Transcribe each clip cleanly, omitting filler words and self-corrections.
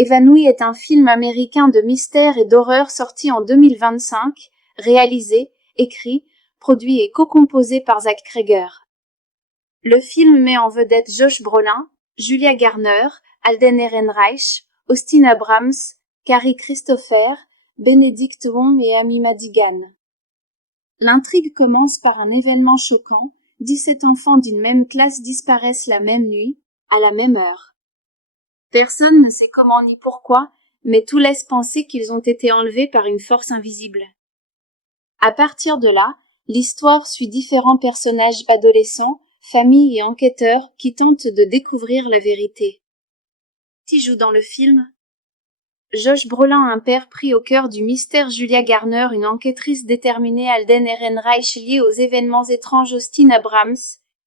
Évanoui est un film américain de mystère et d'horreur sorti en 2025, réalisé, écrit, produit et co-composé par Zach Cregger. Le film met en vedette Josh Brolin, Julia Garner, Alden Ehrenreich, Austin Abrams, Carrie Christopher, Benedict Wong et Amy Madigan. L'intrigue commence par un événement choquant, 17 enfants d'une même classe disparaissent la même nuit, à la même heure. Personne ne sait comment ni pourquoi, mais tout laisse penser qu'ils ont été enlevés par une force invisible. À partir de là, l'histoire suit différents personnages adolescents, familles et enquêteurs qui tentent de découvrir la vérité. Qui joue dans le film? Josh Brolin, un père pris au cœur du mystère, Julia Garner, une enquêtrice déterminée, Alden Ehrenreich lié aux événements étranges, Austin Abrams,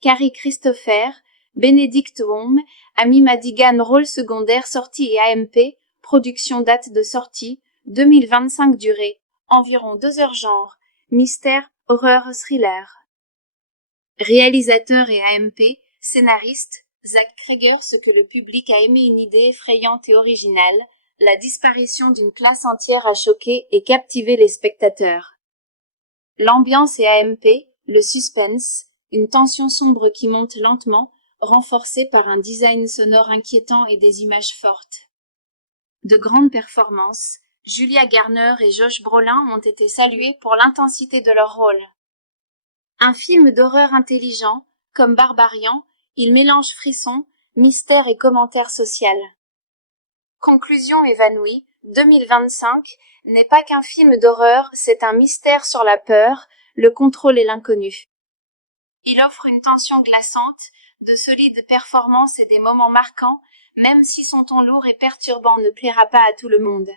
Carrie Christopher, Benedict Wong, Amy Madigan, rôle secondaire, sortie et AMP, production, date de sortie, 2025, durée, environ 2 heures, genre, mystère, horreur, thriller. Réalisateur et AMP, scénariste, Zach Cregger. Ce que le public a aimé, une idée effrayante et originale, la disparition d'une classe entière a choqué et captivé les spectateurs. L'ambiance et AMP, le suspense, une tension sombre qui monte lentement, renforcée par un design sonore inquiétant et des images fortes. De grandes performances, Julia Garner et Josh Brolin ont été salués pour l'intensité de leur rôle. Un film d'horreur intelligent, comme Barbarian, il mélange frisson, mystère et commentaire social. Conclusion, Évanoui, 2025, n'est pas qu'un film d'horreur, c'est un mystère sur la peur, le contrôle et l'inconnu. Il offre une tension glaçante, de solides performances et des moments marquants, même si son ton lourd et perturbant ne plaira pas à tout le monde.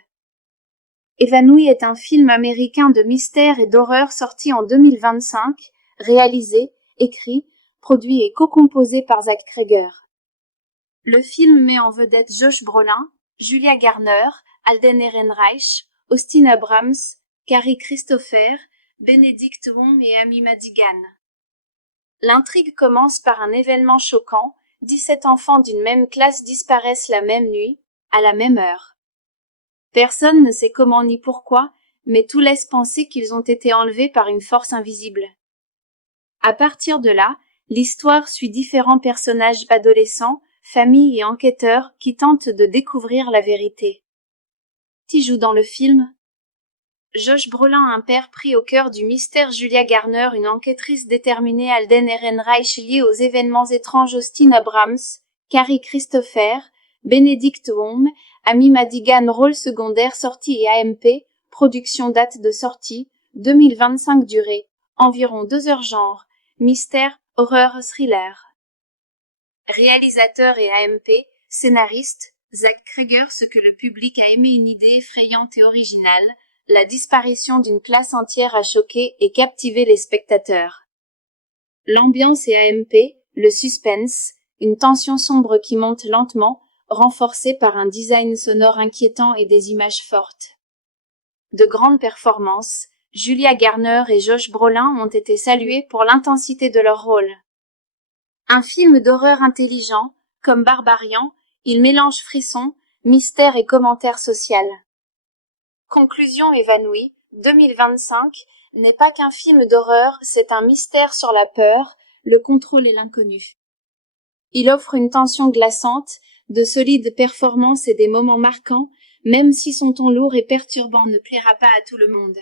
Évanoui est un film américain de mystère et d'horreur sorti en 2025, réalisé, écrit, produit et co-composé par Zach Cregger. Le film met en vedette Josh Brolin, Julia Garner, Alden Ehrenreich, Austin Abrams, Carrie Christopher, Benedict Wong et Amy Madigan. L'intrigue commence par un événement choquant, 17 enfants d'une même classe disparaissent la même nuit, à la même heure. Personne ne sait comment ni pourquoi, mais tout laisse penser qu'ils ont été enlevés par une force invisible. À partir de là, l'histoire suit différents personnages adolescents, familles et enquêteurs qui tentent de découvrir la vérité. Qui joue dans le film? Josh Brolin, un père pris au cœur du mystère, Julia Garner, une enquêtrice déterminée, Alden Ehrenreich lié aux événements étranges, Austin Abrams, Carrie Christopher, Benedict Wong, Amy Madigan, rôle secondaire, sortie et AMP, production, date de sortie, 2025, durée, environ 2 heures, genre, mystère, horreur, thriller. Réalisateur et AMP, scénariste, Zach Cregger. Ce que le public a aimé, une idée effrayante et originale, la disparition d'une classe entière a choqué et captivé les spectateurs. L'ambiance et AMP, le suspense, une tension sombre qui monte lentement, renforcée par un design sonore inquiétant et des images fortes. De grandes performances, Julia Garner et Josh Brolin ont été salués pour l'intensité de leur rôle. Un film d'horreur intelligent, comme Barbarian, il mélange frisson, mystère et commentaire social. Conclusion, Évanoui, 2025, n'est pas qu'un film d'horreur, c'est un mystère sur la peur, le contrôle et l'inconnu. Il offre une tension glaçante, de solides performances et des moments marquants, même si son ton lourd et perturbant ne plaira pas à tout le monde.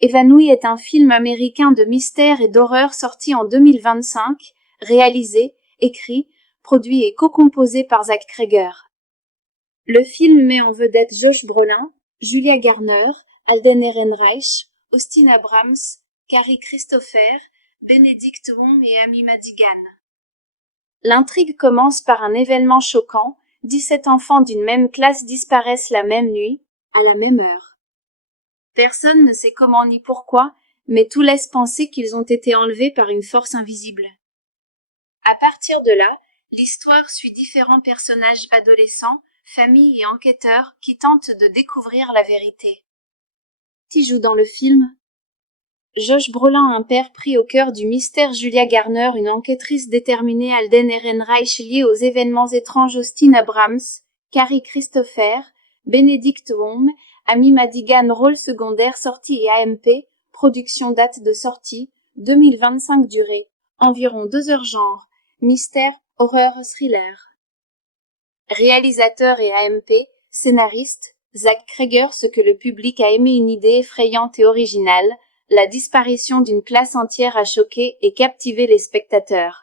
Évanoui est un film américain de mystère et d'horreur sorti en 2025, réalisé, écrit, produit et co-composé par Zach Cregger. Le film met en vedette Josh Brolin, Julia Garner, Alden Ehrenreich, Austin Abrams, Carrie Christopher, Benedict Wong et Amy Madigan. L'intrigue commence par un événement choquant, 17 enfants d'une même classe disparaissent la même nuit, à la même heure. Personne ne sait comment ni pourquoi, mais tout laisse penser qu'ils ont été enlevés par une force invisible. À partir de là, l'histoire suit différents personnages adolescents, familles et enquêteurs qui tentent de découvrir la vérité. Qui joue dans le film? Josh Brolin, un père pris au cœur du mystère, Julia Garner, une enquêtrice déterminée, Alden Ehrenreich lié aux événements étranges, Austin Abrams, Carrie Christopher, Benedict Wong, Amy Madigan rôle secondaire sortie et AMP, production date de sortie, 2025 durée, environ 2 heures genre, mystère, horreur, thriller. Réalisateur et AMP, scénariste, Zach Cregger. Ce que le public a aimé, une idée effrayante et originale, la disparition d'une classe entière a choqué et captivé les spectateurs.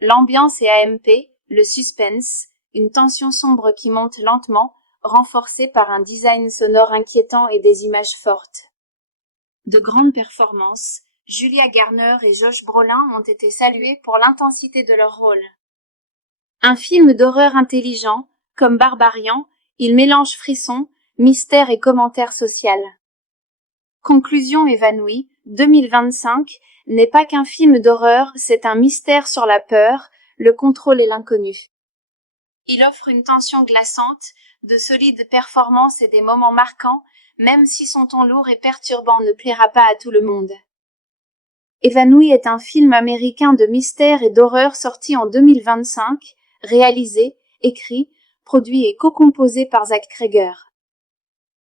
L'ambiance et AMP, le suspense, une tension sombre qui monte lentement, renforcée par un design sonore inquiétant et des images fortes. De grandes performances, Julia Garner et Josh Brolin ont été salués pour l'intensité de leur rôle. Un film d'horreur intelligent, comme Barbarian, il mélange frisson, mystère et commentaire social. Conclusion évanouie, 2025, n'est pas qu'un film d'horreur, c'est un mystère sur la peur, le contrôle et l'inconnu. Il offre une tension glaçante, de solides performances et des moments marquants, même si son ton lourd et perturbant ne plaira pas à tout le monde. Évanoui est un film américain de mystère et d'horreur sorti en 2025, réalisé, écrit, produit et co-composé par Zach Cregger.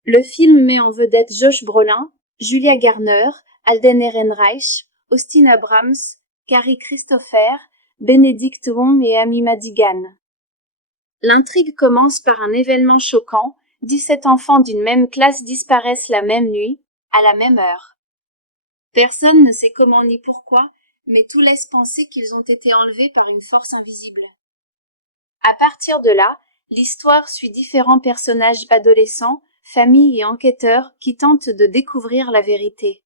Le film met en vedette Josh Brolin, Julia Garner, Alden Ehrenreich, Austin Abrams, Carrie Christopher, Benedict Wong et Amy Madigan. L'intrigue commence par un événement choquant, 17 enfants d'une même classe disparaissent la même nuit, à la même heure. Personne ne sait comment ni pourquoi, mais tout laisse penser qu'ils ont été enlevés par une force invisible. À partir de là, l'histoire suit différents personnages adolescents, familles et enquêteurs qui tentent de découvrir la vérité.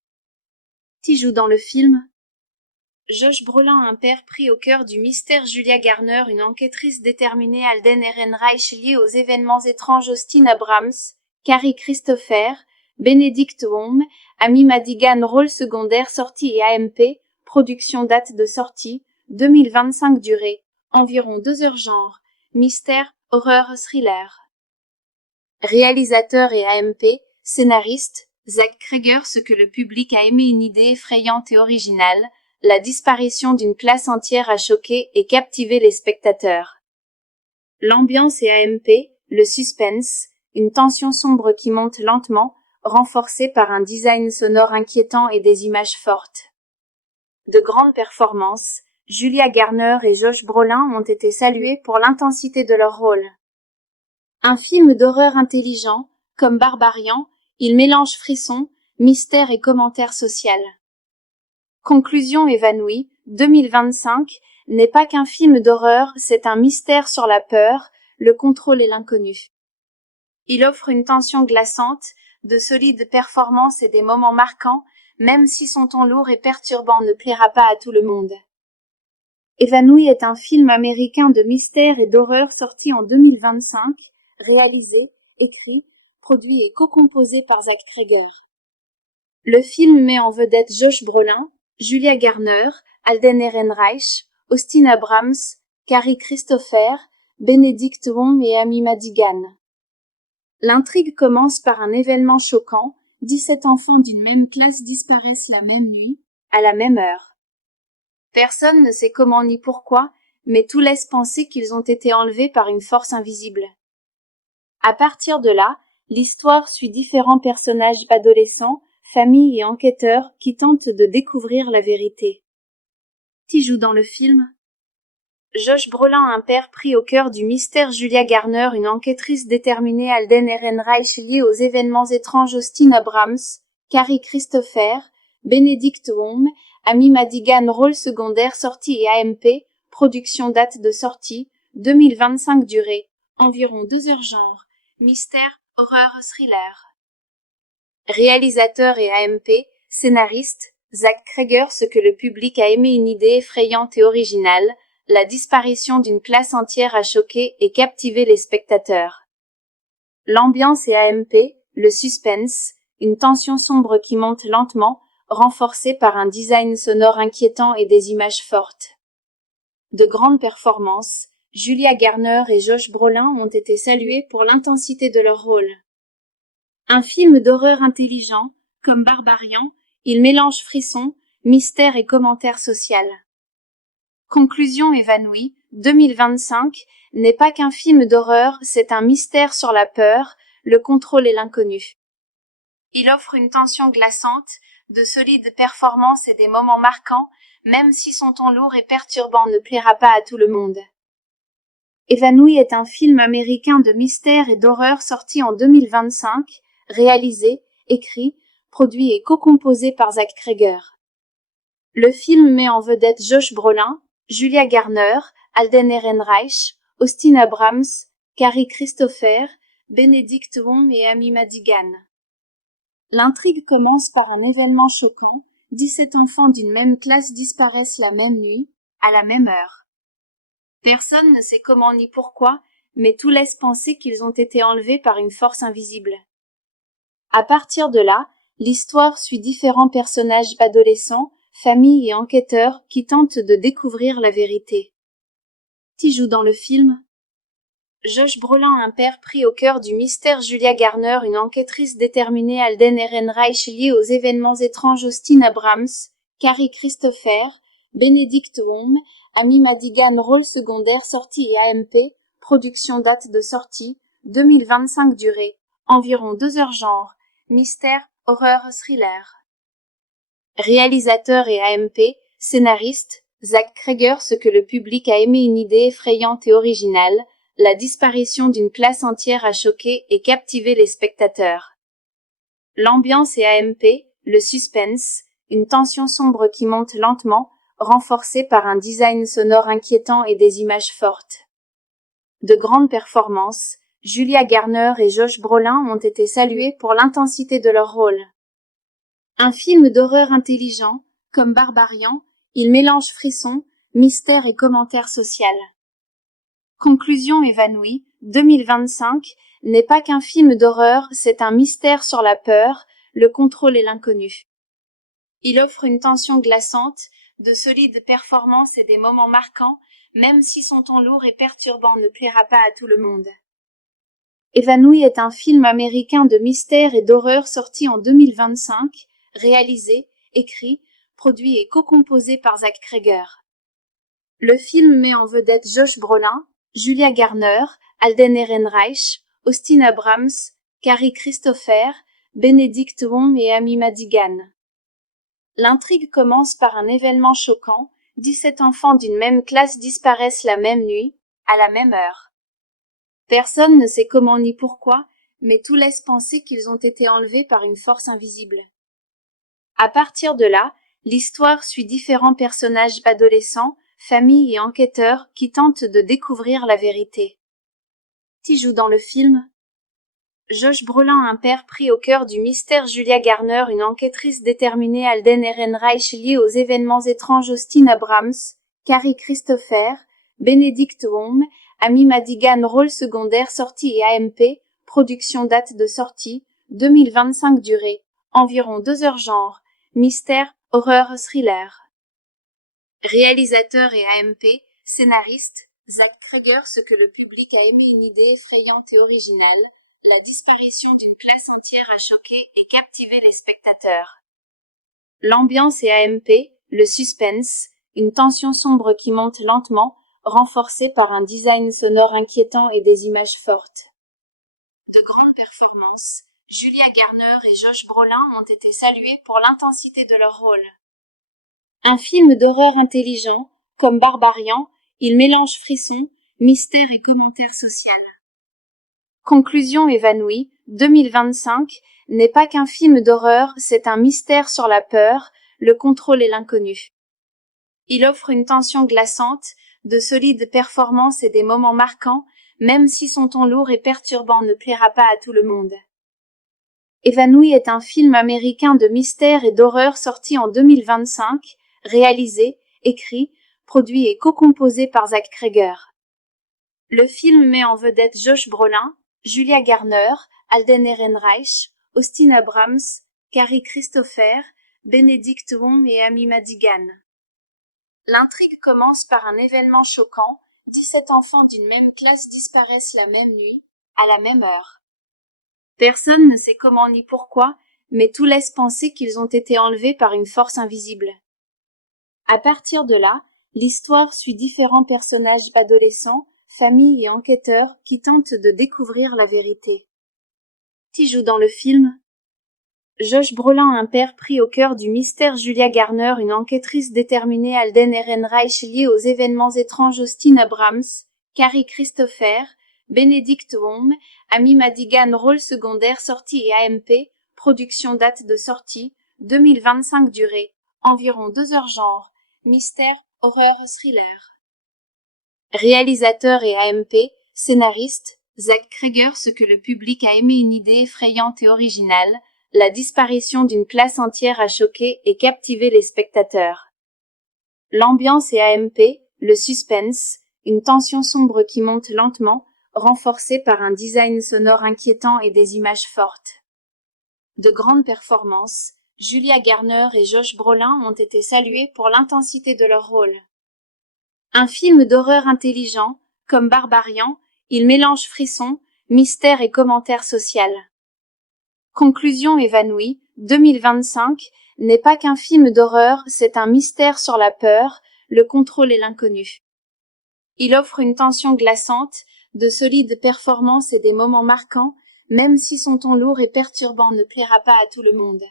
Qui joue dans le film? Josh Brolin, un père pris au cœur du mystère, Julia Garner, une enquêtrice déterminée, Alden Ehrenreich lié aux événements étranges, Austin Abrams, Carrie Christopher, Benedict Wong, Amy Madigan rôle secondaire sortie et AMP, production date de sortie, 2025 durée, environ 2 heures genre, mystère, horreur, thriller. Réalisateur et AMP, scénariste, Zach Cregger. Ce que le public a aimé, une idée effrayante et originale, la disparition d'une classe entière a choqué et captivé les spectateurs. L'ambiance et AMP, le suspense, une tension sombre qui monte lentement, renforcée par un design sonore inquiétant et des images fortes. De grandes performances, Julia Garner et Josh Brolin ont été salués pour l'intensité de leur rôle. Un film d'horreur intelligent, comme Barbarian, il mélange frisson, mystère et commentaire social. Conclusion évanouie, 2025, n'est pas qu'un film d'horreur, c'est un mystère sur la peur, le contrôle et l'inconnu. Il offre une tension glaçante, de solides performances et des moments marquants, même si son ton lourd et perturbant ne plaira pas à tout le monde. Évanoui est un film américain de mystère et d'horreur sorti en 2025, réalisé, écrit, produit et co-composé par Zach Cregger. Le film met en vedette Josh Brolin, Julia Garner, Alden Ehrenreich, Austin Abrams, Carrie Christopher, Benedict Wong et Amy Madigan. L'intrigue commence par un événement choquant, 17 enfants d'une même classe disparaissent la même nuit, à la même heure. Personne ne sait comment ni pourquoi, mais tout laisse penser qu'ils ont été enlevés par une force invisible. À partir de là, l'histoire suit différents personnages adolescents, familles et enquêteurs qui tentent de découvrir la vérité. Qui joue dans le film? Josh Brolin, un père pris au cœur du mystère, Julia Garner, une enquêtrice déterminée, Alden Ehrenreich lié aux événements étranges, Austin Abrams, Carrie Christopher, Benedict Wong, Amy Madigan rôle secondaire sortie et AMP, production date de sortie, 2025 durée, environ 2 heures genre, mystère, horreur, thriller. Réalisateur et AMP, scénariste, Zach Cregger. Ce que le public a aimé, une idée effrayante et originale, la disparition d'une classe entière a choqué et captivé les spectateurs. L'ambiance et AMP, le suspense, une tension sombre qui monte lentement, renforcée par un design sonore inquiétant et des images fortes. De grandes performances, Julia Garner et Josh Brolin ont été salués pour l'intensité de leur rôle. Un film d'horreur intelligent, comme Barbarian, il mélange frisson, mystère et commentaire social. Conclusion évanouie, 2025, n'est pas qu'un film d'horreur, c'est un mystère sur la peur, le contrôle et l'inconnu. Il offre une tension glaçante, de solides performances et des moments marquants, même si son ton lourd et perturbant ne plaira pas à tout le monde. Évanoui est un film américain de mystère et d'horreur sorti en 2025, réalisé, écrit, produit et co-composé par Zach Cregger. Le film met en vedette Josh Brolin, Julia Garner, Alden Ehrenreich, Austin Abrams, Carrie Christopher, Benedict Wong et Amy Madigan. L'intrigue commence par un événement choquant, 17 enfants d'une même classe disparaissent la même nuit, à la même heure. Personne ne sait comment ni pourquoi, mais tout laisse penser qu'ils ont été enlevés par une force invisible. À partir de là, l'histoire suit différents personnages adolescents, familles et enquêteurs qui tentent de découvrir la vérité. Qui joue dans le film? Josh Brolin, un père pris au cœur du mystère, Julia Garner, une enquêtrice déterminée, Alden Ehrenreich lié aux événements étranges, Austin Abrams, Carrie Christopher, Benedict Wong, Amy Madigan, rôle secondaire, sortie et AMP, production date de sortie, 2025, durée, environ 2 heures, genre, mystère, horreur, thriller. Réalisateur et AMP, scénariste, Zach Cregger. Ce que le public a aimé, une idée effrayante et originale, la disparition d'une classe entière a choqué et captivé les spectateurs. L'ambiance et AMP, le suspense, une tension sombre qui monte lentement, renforcée par un design sonore inquiétant et des images fortes. De grandes performances, Julia Garner et Josh Brolin ont été salués pour l'intensité de leur rôle. Un film d'horreur intelligent, comme Barbarian, il mélange frisson, mystère et commentaire social. Conclusion: Évanoui, 2025, n'est pas qu'un film d'horreur, c'est un mystère sur la peur, le contrôle et l'inconnu. Il offre une tension glaçante, de solides performances et des moments marquants, même si son ton lourd et perturbant ne plaira pas à tout le monde. Évanoui est un film américain de mystère et d'horreur sorti en 2025, réalisé, écrit, produit et co-composé par Zach Cregger. Le film met en vedette Josh Brolin, Julia Garner, Alden Ehrenreich, Austin Abrams, Carrie Christopher, Benedict Wong et Amy Madigan. L'intrigue commence par un événement choquant, 17 enfants d'une même classe disparaissent la même nuit, à la même heure. Personne ne sait comment ni pourquoi, mais tout laisse penser qu'ils ont été enlevés par une force invisible. À partir de là, l'histoire suit différents personnages adolescents, familles et enquêteurs qui tentent de découvrir la vérité. Qui joue dans le film? Josh Brolin, un père pris au cœur du mystère, Julia Garner, une enquêtrice déterminée, Alden Ehrenreich lié aux événements étranges, Austin Abrams, Carrie Christopher, Benedict Wong, Amy Madigan, rôle secondaire, sortie et AMP, production date de sortie, 2025, durée, environ 2 heures, genre, mystère, horreur, thriller. Réalisateur et AMP, scénariste, Zach Cregger. Ce que le public a aimé, une idée effrayante et originale, la disparition d'une classe entière a choqué et captivé les spectateurs. L'ambiance et AMP, le suspense, une tension sombre qui monte lentement, renforcée par un design sonore inquiétant et des images fortes. De grandes performances, Julia Garner et Josh Brolin ont été salués pour l'intensité de leur rôle. Un film d'horreur intelligent, comme Barbarian, il mélange frisson, mystère et commentaire social. Conclusion: Évanoui, 2025, n'est pas qu'un film d'horreur, c'est un mystère sur la peur, le contrôle et l'inconnu. Il offre une tension glaçante, de solides performances et des moments marquants, même si son ton lourd et perturbant ne plaira pas à tout le monde. Évanoui est un film américain de mystère et d'horreur sorti en 2025, réalisé, écrit, produit et co-composé par Zach Cregger. Le film met en vedette Josh Brolin, Julia Garner, Alden Ehrenreich, Austin Abrams, Carrie Christopher, Benedict Wong et Amy Madigan. L'intrigue commence par un événement choquant, 17 enfants d'une même classe disparaissent la même nuit, à la même heure. Personne ne sait comment ni pourquoi, mais tout laisse penser qu'ils ont été enlevés par une force invisible. À partir de là, l'histoire suit différents personnages adolescents, familles et enquêteurs qui tentent de découvrir la vérité. Qui joue dans le film? Josh Brolin, un père pris au cœur du mystère. Julia Garner, une enquêtrice déterminée. Alden Ehrenreich, lié aux événements étranges. Austin Abrams, Carrie Christopher, Benedict Wong, Amy Madigan, rôle secondaire. Sortie et AMP, production. Date de sortie 2025. Durée environ 2 heures. Genre mystère, horreur, thriller. Réalisateur et AMP, scénariste, Zach Cregger. Ce que le public a aimé, une idée effrayante et originale. La disparition d'une classe entière a choqué et captivé les spectateurs. L'ambiance et AMP, le suspense, une tension sombre qui monte lentement, renforcée par un design sonore inquiétant et des images fortes. De grandes performances, Julia Garner et Josh Brolin ont été salués pour l'intensité de leur rôle. Un film d'horreur intelligent, comme Barbarian, il mélange frisson, mystère et commentaire social. Conclusion évanouie, 2025, n'est pas qu'un film d'horreur, c'est un mystère sur la peur, le contrôle et l'inconnu. Il offre une tension glaçante, de solides performances et des moments marquants, même si son ton lourd et perturbant ne plaira pas à tout le monde.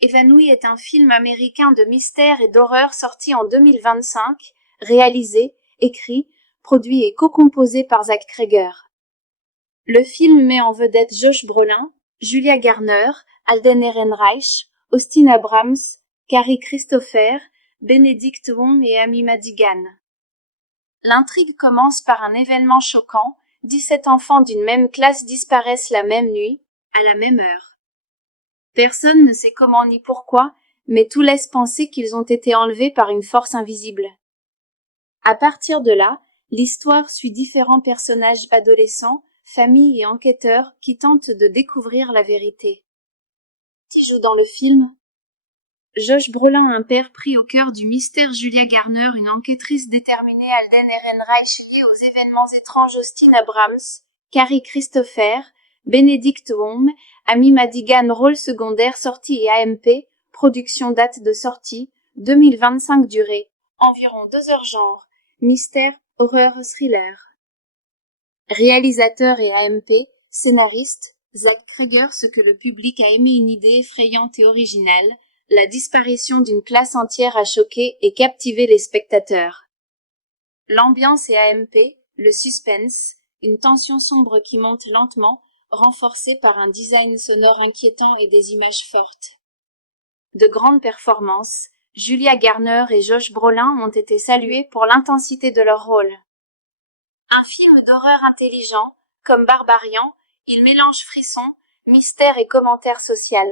Évanoui est un film américain de mystère et d'horreur sorti en 2025, réalisé, écrit, produit et co-composé par Zach Cregger. Le film met en vedette Josh Brolin, Julia Garner, Alden Ehrenreich, Austin Abrams, Carrie Christopher, Benedict Wong et Amy Madigan. L'intrigue commence par un événement choquant, 17 enfants d'une même classe disparaissent la même nuit, à la même heure. Personne ne sait comment ni pourquoi, mais tout laisse penser qu'ils ont été enlevés par une force invisible. À partir de là, l'histoire suit différents personnages adolescents, familles et enquêteurs qui tentent de découvrir la vérité. Qui joue dans le film? Josh Brolin, un père pris au cœur du mystère. Julia Garner, une enquêtrice déterminée. Alden Ehrenreich, lié aux événements étranges. Austin Abrams, Carrie Christopher, Benedict Wong, Amy Madigan, rôle secondaire. Sortie et AMP, production. Date de sortie 2025. Durée environ 2 heures. Genre mystère, horreur, thriller. Réalisateur et AMP, scénariste, Zach Cregger. Ce que le public a aimé, une idée effrayante et originale, la disparition d'une classe entière a choqué et captivé les spectateurs. L'ambiance et AMP, le suspense, une tension sombre qui monte lentement, renforcée par un design sonore inquiétant et des images fortes. De grandes performances, Julia Garner et Josh Brolin ont été salués pour l'intensité de leur rôle. Un film d'horreur intelligent, comme Barbarian, il mélange frisson, mystère et commentaire social.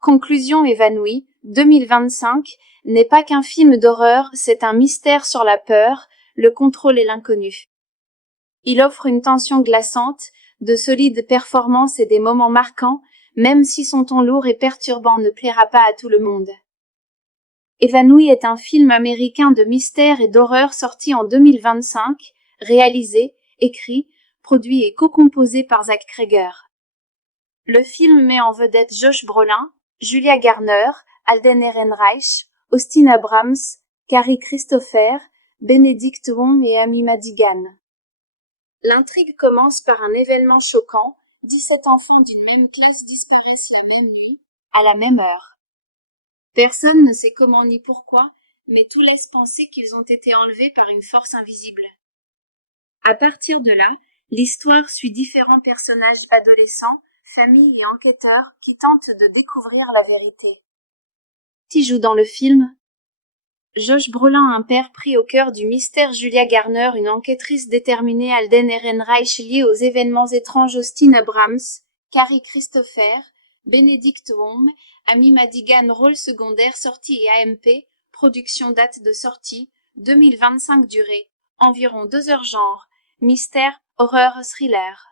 Conclusion évanouie, 2025, n'est pas qu'un film d'horreur, c'est un mystère sur la peur, le contrôle et l'inconnu. Il offre une tension glaçante, de solides performances et des moments marquants, même si son ton lourd et perturbant ne plaira pas à tout le monde. Évanoui est un film américain de mystère et d'horreur sorti en 2025, réalisé, écrit, produit et co-composé par Zach Cregger. Le film met en vedette Josh Brolin, Julia Garner, Alden Ehrenreich, Austin Abrams, Carrie Christopher, Benedict Wong et Amy Madigan. L'intrigue commence par un événement choquant, 17 enfants d'une même classe disparaissent la même nuit, à la même heure. Personne ne sait comment ni pourquoi, mais tout laisse penser qu'ils ont été enlevés par une force invisible. À partir de là, l'histoire suit différents personnages adolescents, familles et enquêteurs qui tentent de découvrir la vérité. Qui joue dans le film? Josh Brolin, un père pris au cœur du mystère. Julia Garner, une enquêtrice déterminée. Alden Ehrenreich, lié aux événements étranges. Austin Abrams, Carrie Christopher, Benedict Wong, Amy Madigan, rôle secondaire. Sortie et AMP, production. Date de sortie 2025. Durée environ 2 heures. Genre mystère, horreur, thriller.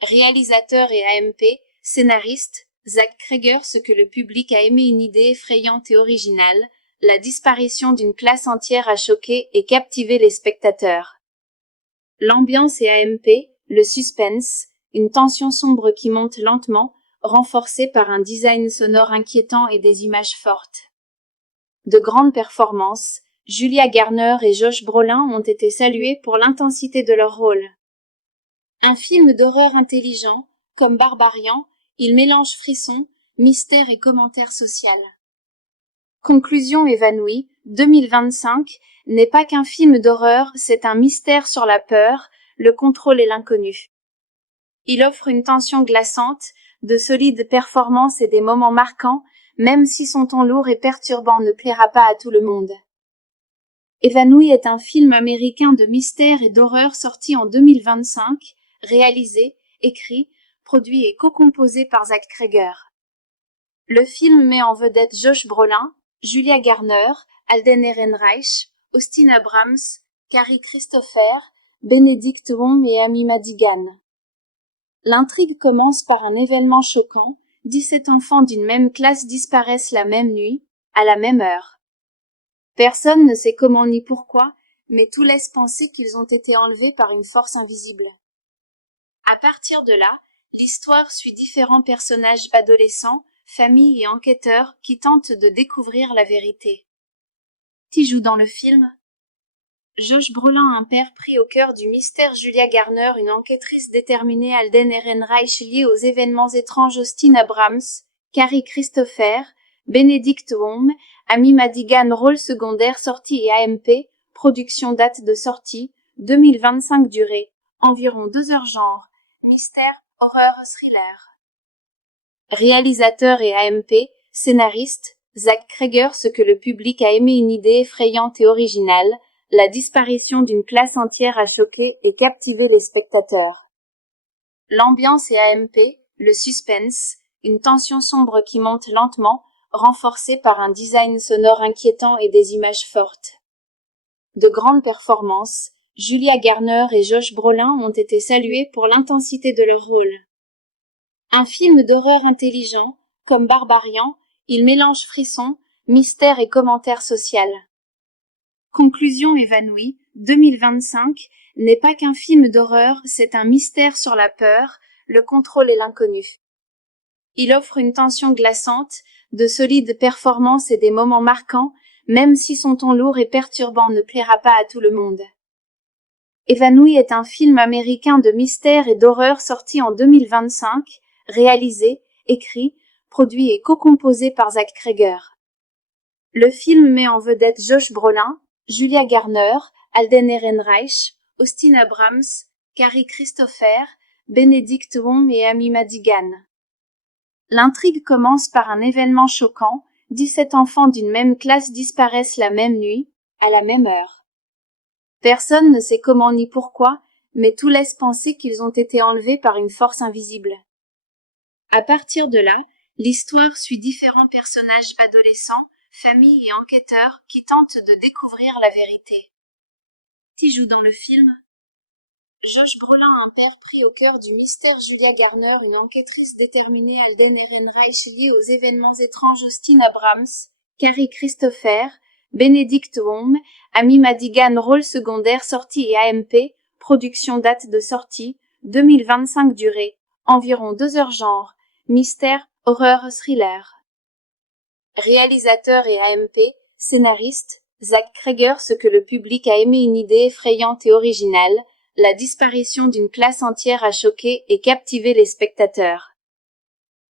Réalisateur et AMP, scénariste, Zach Cregger. Ce que le public a aimé, une idée effrayante et originale, la disparition d'une classe entière a choqué et captivé les spectateurs. L'ambiance et AMP, le suspense, une tension sombre qui monte lentement, renforcée par un design sonore inquiétant et des images fortes. De grandes performances, Julia Garner et Josh Brolin ont été salués pour l'intensité de leur rôle. Un film d'horreur intelligent, comme Barbarian, il mélange frisson, mystère et commentaire social. Conclusion évanouie, 2025 n'est pas qu'un film d'horreur, c'est un mystère sur la peur, le contrôle et l'inconnu. Il offre une tension glaçante, de solides performances et des moments marquants, même si son ton lourd et perturbant ne plaira pas à tout le monde. Évanoui est un film américain de mystère et d'horreur sorti en 2025, réalisé, écrit, produit et co-composé par Zach Cregger. Le film met en vedette Josh Brolin, Julia Garner, Alden Ehrenreich, Austin Abrams, Carrie Christopher, Benedict Wong et Amy Madigan. L'intrigue commence par un événement choquant, 17 enfants d'une même classe disparaissent la même nuit, à la même heure. Personne ne sait comment ni pourquoi, mais tout laisse penser qu'ils ont été enlevés par une force invisible. À partir de là, l'histoire suit différents personnages adolescents, familles et enquêteurs qui tentent de découvrir la vérité. Qui joue dans le film? Josh Brolin, un père pris au cœur du mystère, Julia Garner, une enquêtrice déterminée, Alden Ehrenreich lié aux événements étranges, Austin Abrams, Carrie Christopher, Benedict Wong, Amy Madigan, rôle secondaire, sortie et AMP, production date de sortie, 2025, durée, environ 2 heures, genre, mystère, horreur, thriller. Réalisateur et AMP, scénariste, Zach Cregger. Ce que le public a aimé, une idée effrayante et originale, la disparition d'une classe entière a choqué et captivé les spectateurs. L'ambiance et AMP, le suspense, une tension sombre qui monte lentement, renforcée par un design sonore inquiétant et des images fortes. De grandes performances, Julia Garner et Josh Brolin ont été salués pour l'intensité de leur rôle. Un film d'horreur intelligent, comme Barbarian, il mélange frisson, mystère et commentaire social. Conclusion évanouie, 2025 n'est pas qu'un film d'horreur, c'est un mystère sur la peur, le contrôle et l'inconnu. Il offre une tension glaçante, de solides performances et des moments marquants, même si son ton lourd et perturbant ne plaira pas à tout le monde. Évanoui est un film américain de mystère et d'horreur sorti en 2025, réalisé, écrit, produit et co-composé par Zach Cregger. Le film met en vedette Josh Brolin, Julia Garner, Alden Ehrenreich, Austin Abrams, Carrie Christopher, Benedict Wong et Amy Madigan. L'intrigue commence par un événement choquant, 17 enfants d'une même classe disparaissent la même nuit, à la même heure. Personne ne sait comment ni pourquoi, mais tout laisse penser qu'ils ont été enlevés par une force invisible. À partir de là, l'histoire suit différents personnages adolescents, familles et enquêteurs qui tentent de découvrir la vérité. Qui joue dans le film? Josh Brolin, un père pris au cœur du mystère, Julia Garner, une enquêtrice déterminée, Alden Ehrenreich lié aux événements étranges, Austin Abrams, Carrie Christopher, Benedict Wong, Amy Madigan, rôle secondaire, sortie et AMP, production date de sortie, 2025, durée, environ 2 heures, genre, mystère, horreur, thriller. Réalisateur et AMP, scénariste, Zach Cregger. Ce que le public a aimé, une idée effrayante et originale, la disparition d'une classe entière a choqué et captivé les spectateurs.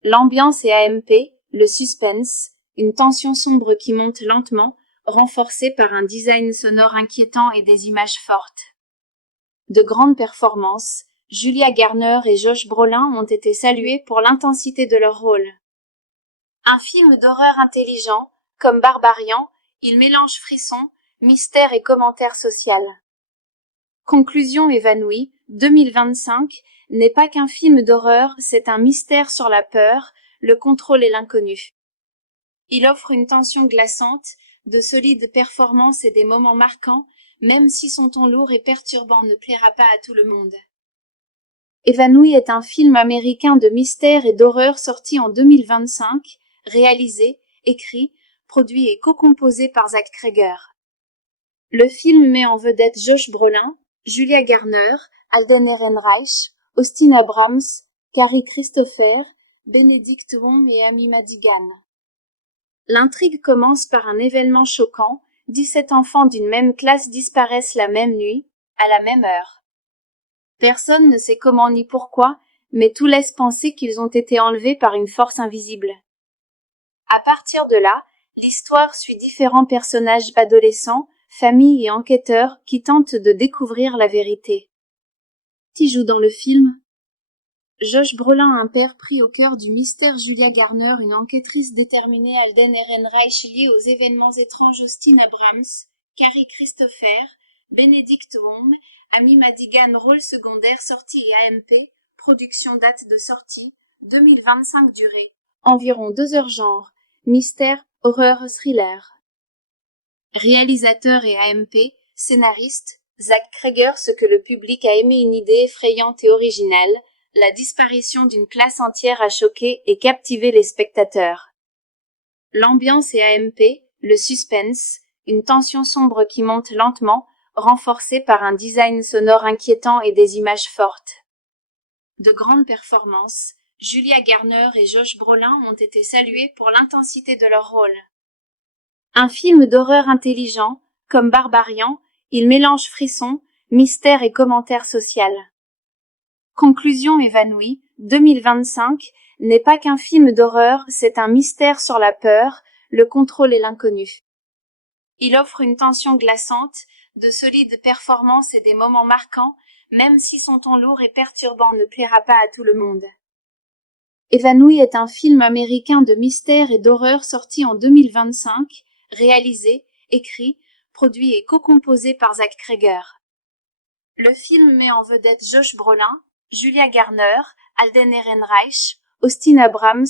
L'ambiance et AMP, le suspense, une tension sombre qui monte lentement, renforcée par un design sonore inquiétant et des images fortes. De grandes performances, Julia Garner et Josh Brolin ont été salués pour l'intensité de leur rôle. Un film d'horreur intelligent, comme Barbarian, il mélange frisson, mystère et commentaire social. Conclusion évanouie, 2025 n'est pas qu'un film d'horreur, c'est un mystère sur la peur, le contrôle et l'inconnu. Il offre une tension glaçante, de solides performances et des moments marquants, même si son ton lourd et perturbant ne plaira pas à tout le monde. Évanoui est un film américain de mystère et d'horreur sorti en 2025, réalisé, écrit, produit et co-composé par Zach Cregger. Le film met en vedette Josh Brolin, Julia Garner, Alden Ehrenreich, Austin Abrams, Carrie Christopher, Benedict Wong et Amy Madigan. L'intrigue commence par un événement choquant, 17 enfants d'une même classe disparaissent la même nuit, à la même heure. Personne ne sait comment ni pourquoi, mais tout laisse penser qu'ils ont été enlevés par une force invisible. À partir de là, l'histoire suit différents personnages adolescents, familles et enquêteurs qui tentent de découvrir la vérité. Qui joue dans le film? Josh Brolin, un père pris au cœur du mystère. Julia Garner, une enquêtrice déterminée. Alden Ehrenreich, lié aux événements étranges. Austin Abrams, Carrie Christopher, Benedict Wong, Amy Madigan, rôle secondaire. Sortie et AMP, production, date de sortie, 2025. Durée, environ 2 heures. Genre, mystère, horreur, thriller. Réalisateur et AMP, scénariste, Zach Cregger. Ce que le public a aimé, une idée effrayante et originale. La disparition d'une classe entière a choqué et captivé les spectateurs. L'ambiance et AMP, le suspense, une tension sombre qui monte lentement, renforcée par un design sonore inquiétant et des images fortes. De grandes performances, Julia Garner et Josh Brolin ont été salués pour l'intensité de leur rôle. Un film d'horreur intelligent, comme Barbarian, il mélange frisson, mystère et commentaire social. Conclusion évanouie, 2025, n'est pas qu'un film d'horreur, c'est un mystère sur la peur, le contrôle et l'inconnu. Il offre une tension glaçante, de solides performances et des moments marquants, même si son ton lourd et perturbant ne plaira pas à tout le monde. Évanoui est un film américain de mystère et d'horreur sorti en 2025, réalisé, écrit, produit et co-composé par Zach Cregger. Le film met en vedette Josh Brolin, Julia Garner, Alden Ehrenreich, Austin Abrams,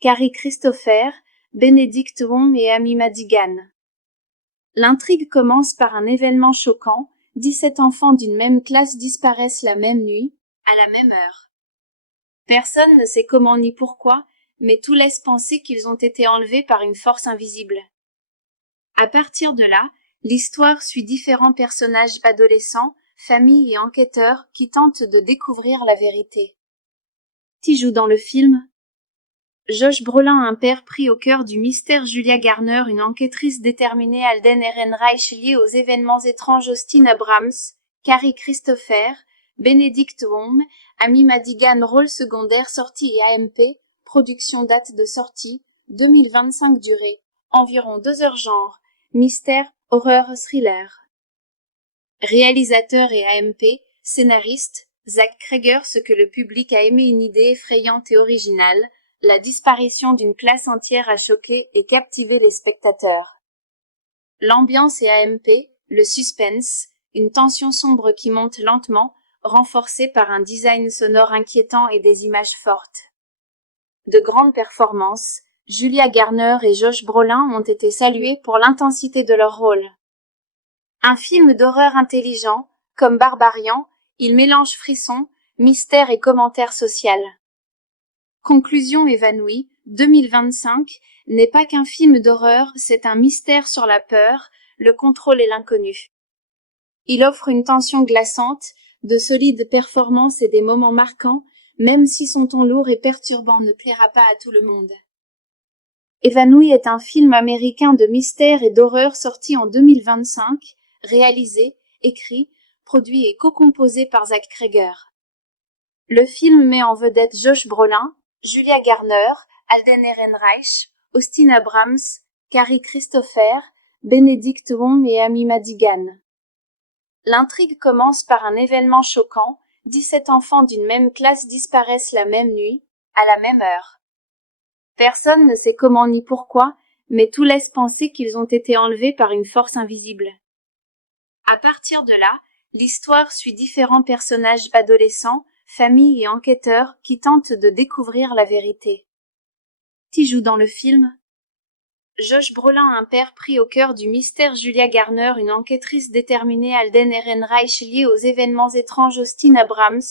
Carrie Christopher, Benedict Wong et Amy Madigan. L'intrigue commence par un événement choquant, 17 enfants d'une même classe disparaissent la même nuit, à la même heure. Personne ne sait comment ni pourquoi, mais tout laisse penser qu'ils ont été enlevés par une force invisible. À partir de là, l'histoire suit différents personnages adolescents, familles et enquêteurs qui tentent de découvrir la vérité. Qui joue dans le film? Josh Brolin, un père pris au cœur du mystère. Julia Garner, une enquêtrice déterminée. Alden Ehrenreich, lié aux événements étranges. Austin Abrams, Carrie Christopher, Benedict Wong, Amy Madigan, rôle secondaire. Sortie et AMP, production, date de sortie, 2025. Durée, environ 2 heures. Genre, mystère, horreur, thriller. Réalisateur et AMP, scénariste, Zach Cregger. Ce que le public a aimé, une idée effrayante et originale, la disparition d'une classe entière a choqué et captivé les spectateurs. L'ambiance et AMP, le suspense, une tension sombre qui monte lentement, renforcée par un design sonore inquiétant et des images fortes. De grandes performances, Julia Garner et Josh Brolin ont été salués pour l'intensité de leur rôle. Un film d'horreur intelligent, comme Barbarian, il mélange frisson, mystère et commentaire social. Conclusion évanouie, 2025, n'est pas qu'un film d'horreur, c'est un mystère sur la peur, le contrôle et l'inconnu. Il offre une tension glaçante, de solides performances et des moments marquants, même si son ton lourd et perturbant ne plaira pas à tout le monde. Évanoui est un film américain de mystère et d'horreur sorti en 2025, réalisé, écrit, produit et co-composé par Zach Cregger. Le film met en vedette Josh Brolin, Julia Garner, Alden Ehrenreich, Austin Abrams, Carrie Christopher, Benedict Wong et Amy Madigan. L'intrigue commence par un événement choquant, 17 enfants d'une même classe disparaissent la même nuit, à la même heure. Personne ne sait comment ni pourquoi, mais tout laisse penser qu'ils ont été enlevés par une force invisible. À partir de là, l'histoire suit différents personnages adolescents, familles et enquêteurs qui tentent de découvrir la vérité. Qui joue dans le film? Josh Brolin, un père pris au cœur du mystère. Julia Garner, une enquêtrice déterminée. Alden Ehrenreich, lié aux événements étranges. Austin Abrams,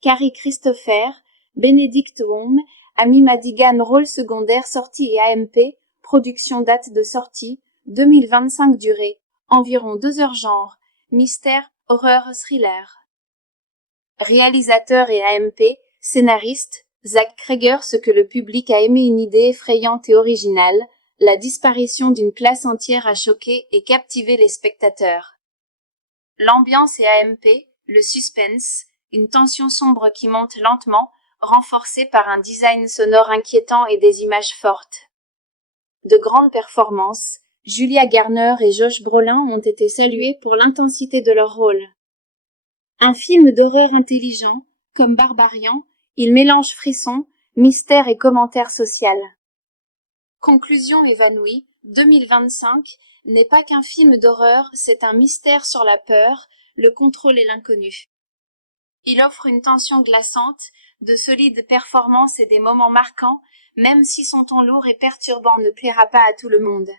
Carrie Christopher, Benedict Wong, Amy Madigan, rôle secondaire. Sortie et AMP, production, date de sortie, 2025. Durée, environ 2 heures. Genre, mystère, horreur, thriller. Réalisateur et AMP, scénariste, Zach Cregger. Ce que le public a aimé, une idée effrayante et originale, la disparition d'une classe entière a choqué et captivé les spectateurs. L'ambiance et AMP, le suspense, une tension sombre qui monte lentement, renforcée par un design sonore inquiétant et des images fortes. De grandes performances, Julia Garner et Josh Brolin ont été salués pour l'intensité de leur rôle. Un film d'horreur intelligent, comme Barbarian, il mélange frisson, mystère et commentaire social. Conclusion évanouie, 2025 n'est pas qu'un film d'horreur, c'est un mystère sur la peur, le contrôle et l'inconnu. Il offre une tension glaçante, de solides performances et des moments marquants, même si son ton lourd et perturbant ne plaira pas à tout le monde.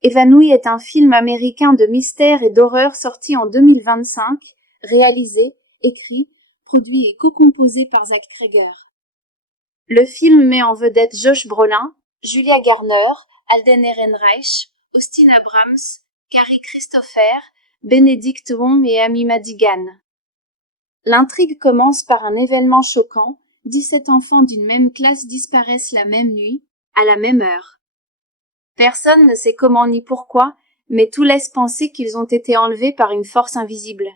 Évanoui est un film américain de mystère et d'horreur sorti en 2025, réalisé, écrit, produit et co-composé par Zach Cregger. Le film met en vedette Josh Brolin, Julia Garner, Alden Ehrenreich, Austin Abrams, Carrie Christopher, Benedict Wong et Amy Madigan. L'intrigue commence par un événement choquant, 17 enfants d'une même classe disparaissent la même nuit, à la même heure. Personne ne sait comment ni pourquoi, mais tout laisse penser qu'ils ont été enlevés par une force invisible.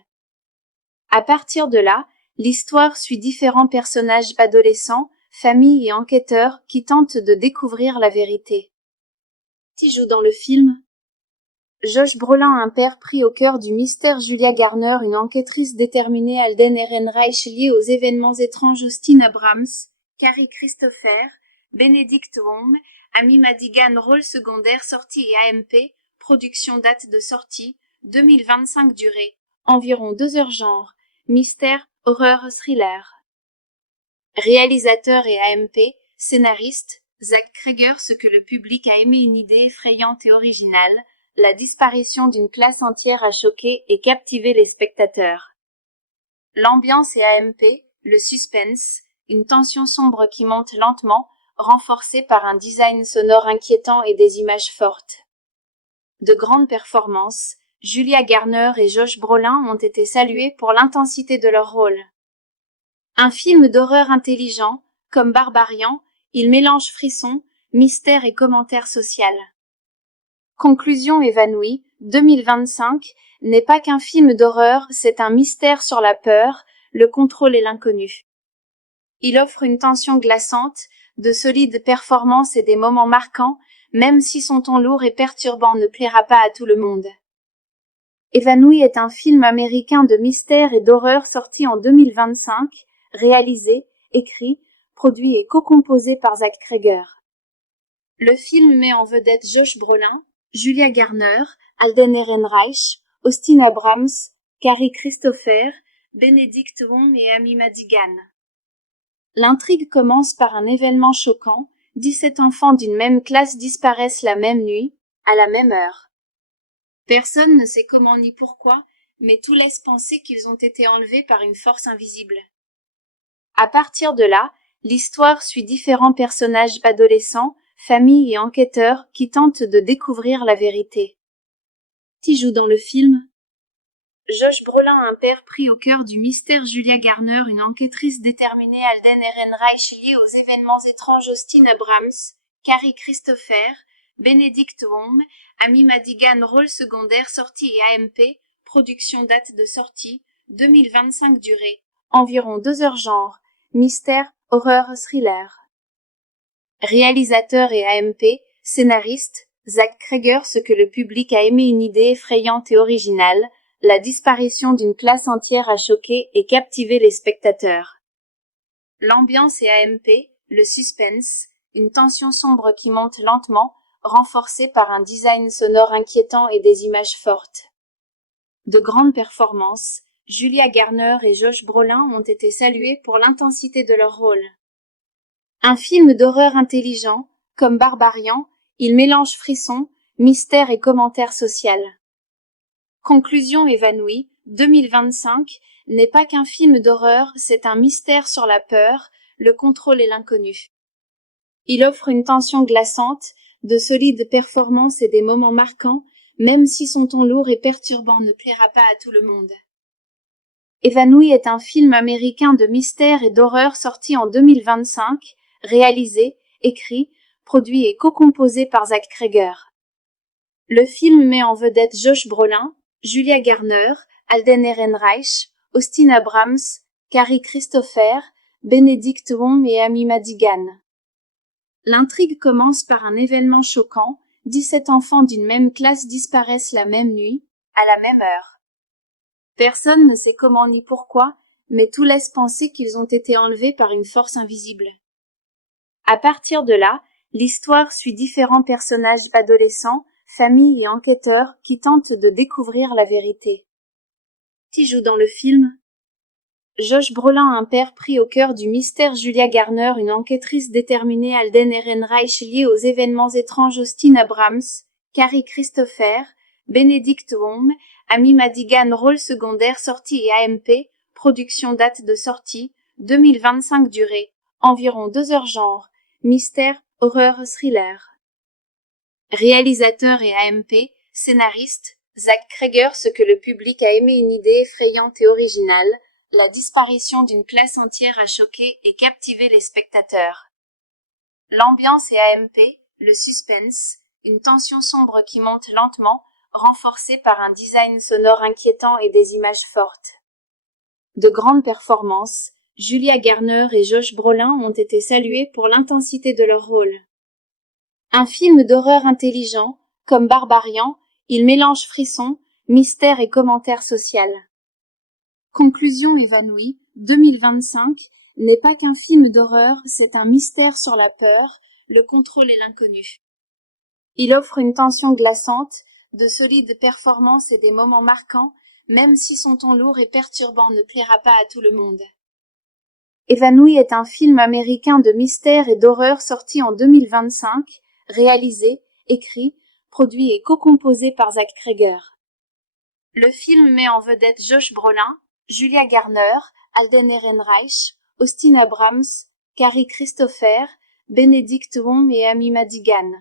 À partir de là, l'histoire suit différents personnages adolescents, familles et enquêteurs qui tentent de découvrir la vérité. Qui joue dans le film? Josh Brolin, un père pris au cœur du mystère, Julia Garner, une enquêtrice déterminée, Alden Ehrenreich lié aux événements étranges, Austin Abrams, Carrie Christopher, Benedict Wong, Amy Madigan, rôle secondaire, sortie et AMP, production, date de sortie, 2025, durée, environ 2 heures, genre, mystère, horreur, thriller. Réalisateur et AMP, scénariste, Zach Cregger, ce que le public a aimé, une idée effrayante et originale, la disparition d'une classe entière a choqué et captivé les spectateurs. L'ambiance et AMP, le suspense, une tension sombre qui monte lentement, renforcée par un design sonore inquiétant et des images fortes. De grandes performances, Julia Garner et Josh Brolin ont été salués pour l'intensité de leur rôle. Un film d'horreur intelligent, comme Barbarian, il mélange frisson, mystère et commentaire social. Conclusion évanouie, 2025 n'est pas qu'un film d'horreur, c'est un mystère sur la peur, le contrôle et l'inconnu. Il offre une tension glaçante, de solides performances et des moments marquants, même si son ton lourd et perturbant ne plaira pas à tout le monde. Évanoui est un film américain de mystère et d'horreur sorti en 2025, réalisé, écrit, produit et co-composé par Zach Cregger. Le film met en vedette Josh Brolin, Julia Garner, Alden Ehrenreich, Austin Abrams, Carrie Christopher, Benedict Wong et Amy Madigan. L'intrigue commence par un événement choquant, 17 enfants d'une même classe disparaissent la même nuit, à la même heure. Personne ne sait comment ni pourquoi, mais tout laisse penser qu'ils ont été enlevés par une force invisible. À partir de là, l'histoire suit différents personnages adolescents, familles et enquêteurs qui tentent de découvrir la vérité. Qui joue dans le film? Josh Brolin, un père pris au cœur du mystère, Julia Garner, une enquêtrice déterminée, Alden Ehrenreich lié aux événements étranges, Austin Abrams, Carrie Christopher, Benedict Wong, Amy Madigan, rôle secondaire, sortie et AMP, production, date de sortie, 2025, durée, environ 2 heures, genre, mystère, horreur, thriller. Réalisateur et AMP, scénariste, Zach Cregger, ce que le public a aimé, une idée effrayante et originale, la disparition d'une classe entière a choqué et captivé les spectateurs. L'ambiance et AMP, le suspense, une tension sombre qui monte lentement, renforcée par un design sonore inquiétant et des images fortes. De grandes performances, Julia Garner et Josh Brolin ont été salués pour l'intensité de leur rôle. Un film d'horreur intelligent, comme Barbarian, il mélange frisson, mystère et commentaire social. Conclusion évanouie, 2025 n'est pas qu'un film d'horreur, c'est un mystère sur la peur, le contrôle et l'inconnu. Il offre une tension glaçante, de solides performances et des moments marquants, même si son ton lourd et perturbant ne plaira pas à tout le monde. Évanoui est un film américain de mystère et d'horreur sorti en 2025, réalisé, écrit, produit et co-composé par Zach Cregger. Le film met en vedette Josh Brolin, Julia Garner, Alden Ehrenreich, Austin Abrams, Carrie Christopher, Benedict Wong et Amy Madigan. L'intrigue commence par un événement choquant, 17 enfants d'une même classe disparaissent la même nuit, à la même heure. Personne ne sait comment ni pourquoi, mais tout laisse penser qu'ils ont été enlevés par une force invisible. À partir de là, l'histoire suit différents personnages adolescents, familles et enquêteurs qui tentent de découvrir la vérité. Qui joue dans le film? Josh Brolin, un père pris au cœur du mystère. Julia Garner, une enquêtrice déterminée. Alden Ehrenreich, lié aux événements étranges. Austin Abrams, Carrie Christopher, Benedict Wong, Amy Madigan, rôle secondaire. Sortie et AMP, production, date de sortie, 2025, durée, environ 2 heures. Genre, mystère, horreur, thriller. Réalisateur et AMP, scénariste, Zach Cregger. Ce que le public a aimé, une idée effrayante et originale, la disparition d'une classe entière a choqué et captivé les spectateurs. L'ambiance et AMP, le suspense, une tension sombre qui monte lentement, renforcée par un design sonore inquiétant et des images fortes. De grandes performances, Julia Garner et Josh Brolin ont été salués pour l'intensité de leur rôle. Un film d'horreur intelligent, comme Barbarian, il mélange frisson, mystère et commentaire social. Conclusion évanouie, 2025, n'est pas qu'un film d'horreur, c'est un mystère sur la peur, le contrôle et l'inconnu. Il offre une tension glaçante, de solides performances et des moments marquants, même si son ton lourd et perturbant ne plaira pas à tout le monde. Évanoui est un film américain de mystère et d'horreur sorti en 2025, réalisé, écrit, produit et co-composé par Zach Cregger. Le film met en vedette Josh Brolin, Julia Garner, Alden Ehrenreich, Austin Abrams, Carrie Christopher, Benedict Wong et Amy Madigan.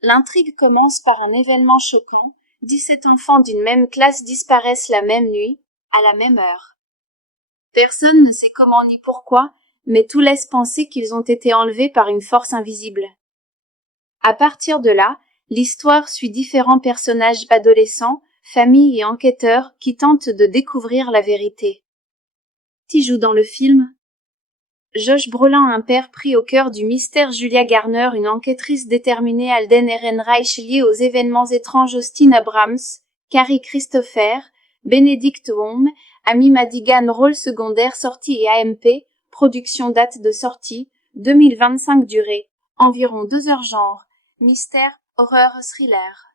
L'intrigue commence par un événement choquant, 17 enfants d'une même classe disparaissent la même nuit, à la même heure. Personne ne sait comment ni pourquoi, mais tout laisse penser qu'ils ont été enlevés par une force invisible. À partir de là, l'histoire suit différents personnages adolescents, familles et enquêteurs qui tentent de découvrir la vérité. Qui joue dans le film? Josh Brolin, un père pris au cœur du mystère. Julia Garner, une enquêtrice déterminée. Alden Ehrenreich, lié aux événements étranges. Austin Abrams, Carrie Christopher, Benedict Wong, Amy Madigan, rôle secondaire. Sortie et AMP, production, date de sortie, 2025, durée, environ 2 heures. Genre, mystère, horreur, thriller.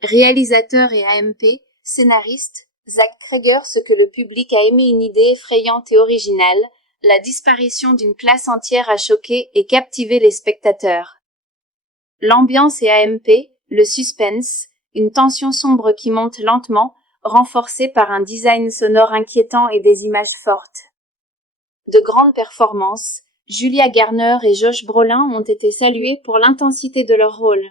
Réalisateur et AMP, scénariste, Zach Cregger. Ce que le public a aimé, une idée effrayante et originale, la disparition d'une classe entière a choqué et captivé les spectateurs. L'ambiance et AMP, le suspense, une tension sombre qui monte lentement, renforcée par un design sonore inquiétant et des images fortes. De grandes performances, Julia Garner et Josh Brolin ont été salués pour l'intensité de leur rôle.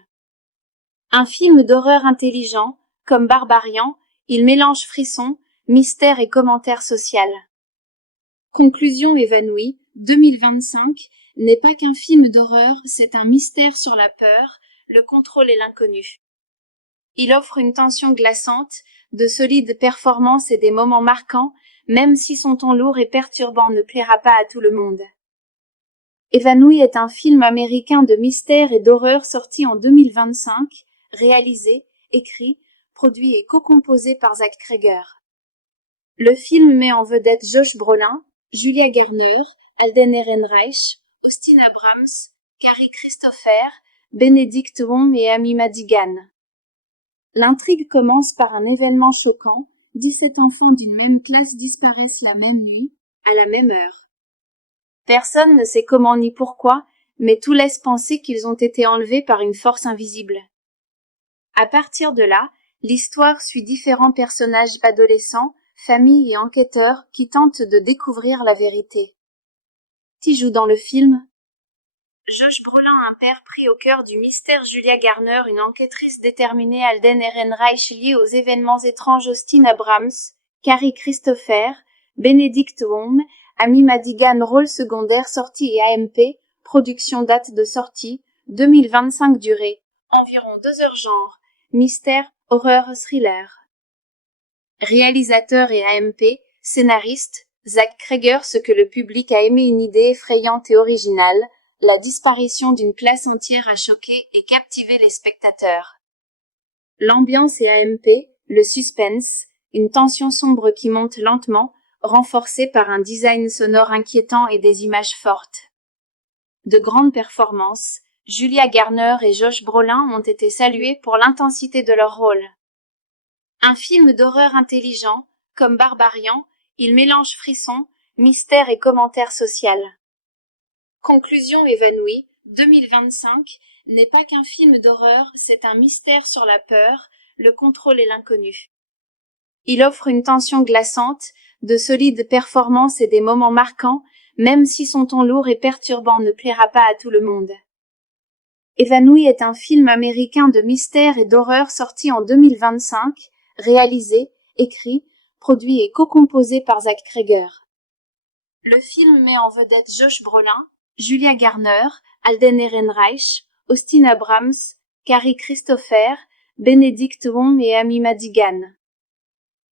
Un film d'horreur intelligent, comme Barbarian, il mélange frisson, mystère et commentaire social. Conclusion évanouie, 2025, n'est pas qu'un film d'horreur, c'est un mystère sur la peur, le contrôle et l'inconnu. Il offre une tension glaçante, de solides performances et des moments marquants, même si son ton lourd et perturbant ne plaira pas à tout le monde. Évanoui est un film américain de mystère et d'horreur sorti en 2025, réalisé, écrit, produit et co-composé par Zach Cregger. Le film met en vedette Josh Brolin, Julia Garner, Alden Ehrenreich, Austin Abrams, Carrie Christopher, Benedict Wong et Amy Madigan. L'intrigue commence par un événement choquant, 17 enfants d'une même classe disparaissent la même nuit, à la même heure. Personne ne sait comment ni pourquoi, mais tout laisse penser qu'ils ont été enlevés par une force invisible. À partir de là, l'histoire suit différents personnages adolescents, familles et enquêteurs qui tentent de découvrir la vérité. Qui joue dans le film? Josh Brolin, un père pris au cœur du mystère. Julia Garner, une enquêtrice déterminée. Alden Ehrenreich, lié aux événements étranges. Austin Abrams, Carrie Christopher, Benedict Wong, Amy Madigan, rôle secondaire. Sortie et AMP, production date de sortie, 2025 durée, environ 2 heures genre, mystère, horreur, thriller. Réalisateur et AMP, scénariste, Zach Cregger. Ce que le public a aimé, une idée effrayante et originale, la disparition d'une classe entière a choqué et captivé les spectateurs. L'ambiance et AMP, le suspense, une tension sombre qui monte lentement, renforcée par un design sonore inquiétant et des images fortes. De grandes performances, Julia Garner et Josh Brolin ont été salués pour l'intensité de leur rôle. Un film d'horreur intelligent, comme Barbarian, il mélange frisson, mystère et commentaire social. Conclusion évanouie, 2025 n'est pas qu'un film d'horreur, c'est un mystère sur la peur, le contrôle et l'inconnu. Il offre une tension glaçante, de solides performances et des moments marquants, même si son ton lourd et perturbant ne plaira pas à tout le monde. Évanoui est un film américain de mystère et d'horreur sorti en 2025, réalisé, écrit, produit et co-composé par Zach Cregger. Le film met en vedette Josh Brolin, Julia Garner, Alden Ehrenreich, Austin Abrams, Carrie Christopher, Benedict Wong et Amy Madigan.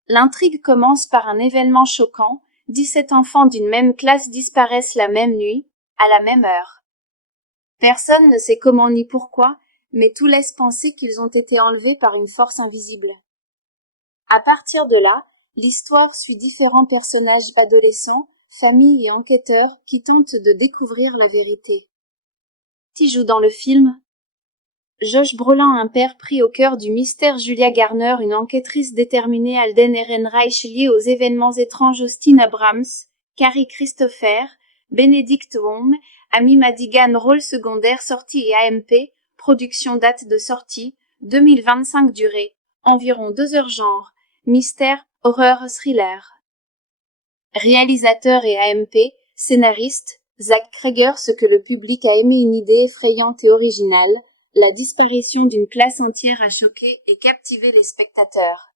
L'intrigue commence par un événement choquant, 17 enfants d'une même classe disparaissent la même nuit, à la même heure. Personne ne sait comment ni pourquoi, mais tout laisse penser qu'ils ont été enlevés par une force invisible. À partir de là, l'histoire suit différents personnages adolescents, familles et enquêteurs qui tentent de découvrir la vérité. Qui joue dans le film? Josh Brolin, un père pris au cœur du mystère, Julia Garner, une enquêtrice déterminée, Alden Ehrenreich lié aux événements étranges, Austin Abrams, Carrie Christopher, Benedict Wong, Amy Madigan, rôle secondaire, sortie et AMP, production date de sortie, 2025 durée, environ 2 heures genre, mystère, horreur, thriller. Réalisateur et AMP, scénariste, Zach Cregger. Ce que le public a aimé, une idée effrayante et originale, la disparition d'une classe entière a choqué et captivé les spectateurs.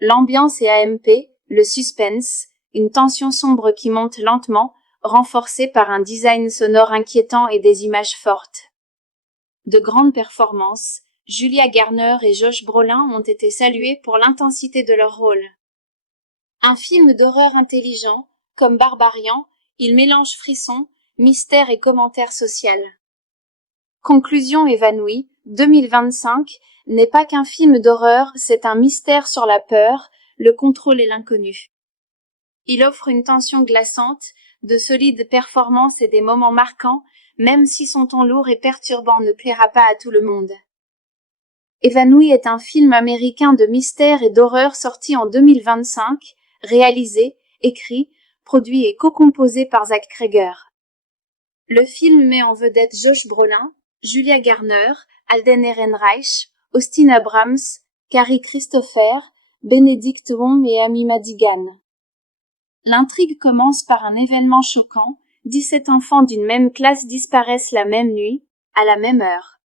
L'ambiance et AMP, le suspense, une tension sombre qui monte lentement, renforcée par un design sonore inquiétant et des images fortes. De grandes performances, Julia Garner et Josh Brolin ont été salués pour l'intensité de leur rôle. Un film d'horreur intelligent, comme Barbarian, il mélange frisson, mystère et commentaire social. Conclusion évanouie, 2025 n'est pas qu'un film d'horreur, c'est un mystère sur la peur, le contrôle et l'inconnu. Il offre une tension glaçante, de solides performances et des moments marquants, même si son ton lourd et perturbant ne plaira pas à tout le monde. Évanoui est un film américain de mystère et d'horreur sorti en 2025, réalisé, écrit, produit et co-composé par Zach Cregger. Le film met en vedette Josh Brolin, Julia Garner, Alden Ehrenreich, Austin Abrams, Carrie Christopher, Benedict Wong et Amy Madigan. L'intrigue commence par un événement choquant, 17 enfants d'une même classe disparaissent la même nuit, à la même heure.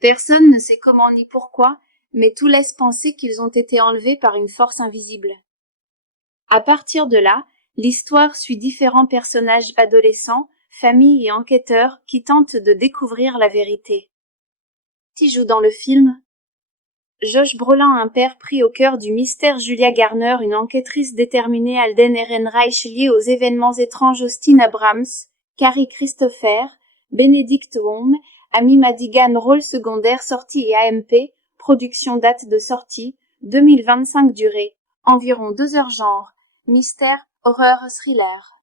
Personne ne sait comment ni pourquoi, mais tout laisse penser qu'ils ont été enlevés par une force invisible. À partir de là, l'histoire suit différents personnages adolescents, familles et enquêteurs qui tentent de découvrir la vérité. Qui joue dans le film? Josh Brolin, un père pris au cœur du mystère, Julia Garner, une enquêtrice déterminée, Alden Ehrenreich lié aux événements étranges, Austin Abrams, Carrie Christopher, Benedict Wong, Amy Madigan, rôle secondaire, sortie et AMP, production date de sortie, 2025 durée, environ 2 heures genre, mystère, horreur, thriller.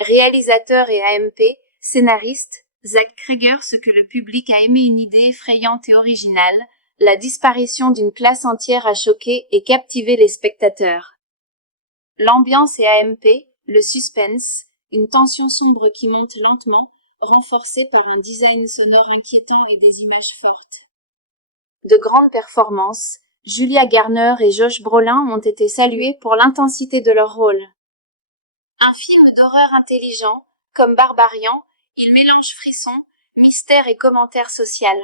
Réalisateur et AMP, scénariste, Zach Cregger. Ce que le public a aimé, une idée effrayante et originale, la disparition d'une classe entière a choqué et captivé les spectateurs. L'ambiance et AMP, le suspense, une tension sombre qui monte lentement, renforcée par un design sonore inquiétant et des images fortes. De grandes performances, Julia Garner et Josh Brolin ont été salués pour l'intensité de leur rôle. Un film d'horreur intelligent, comme Barbarian, il mélange frisson, mystère et commentaire social.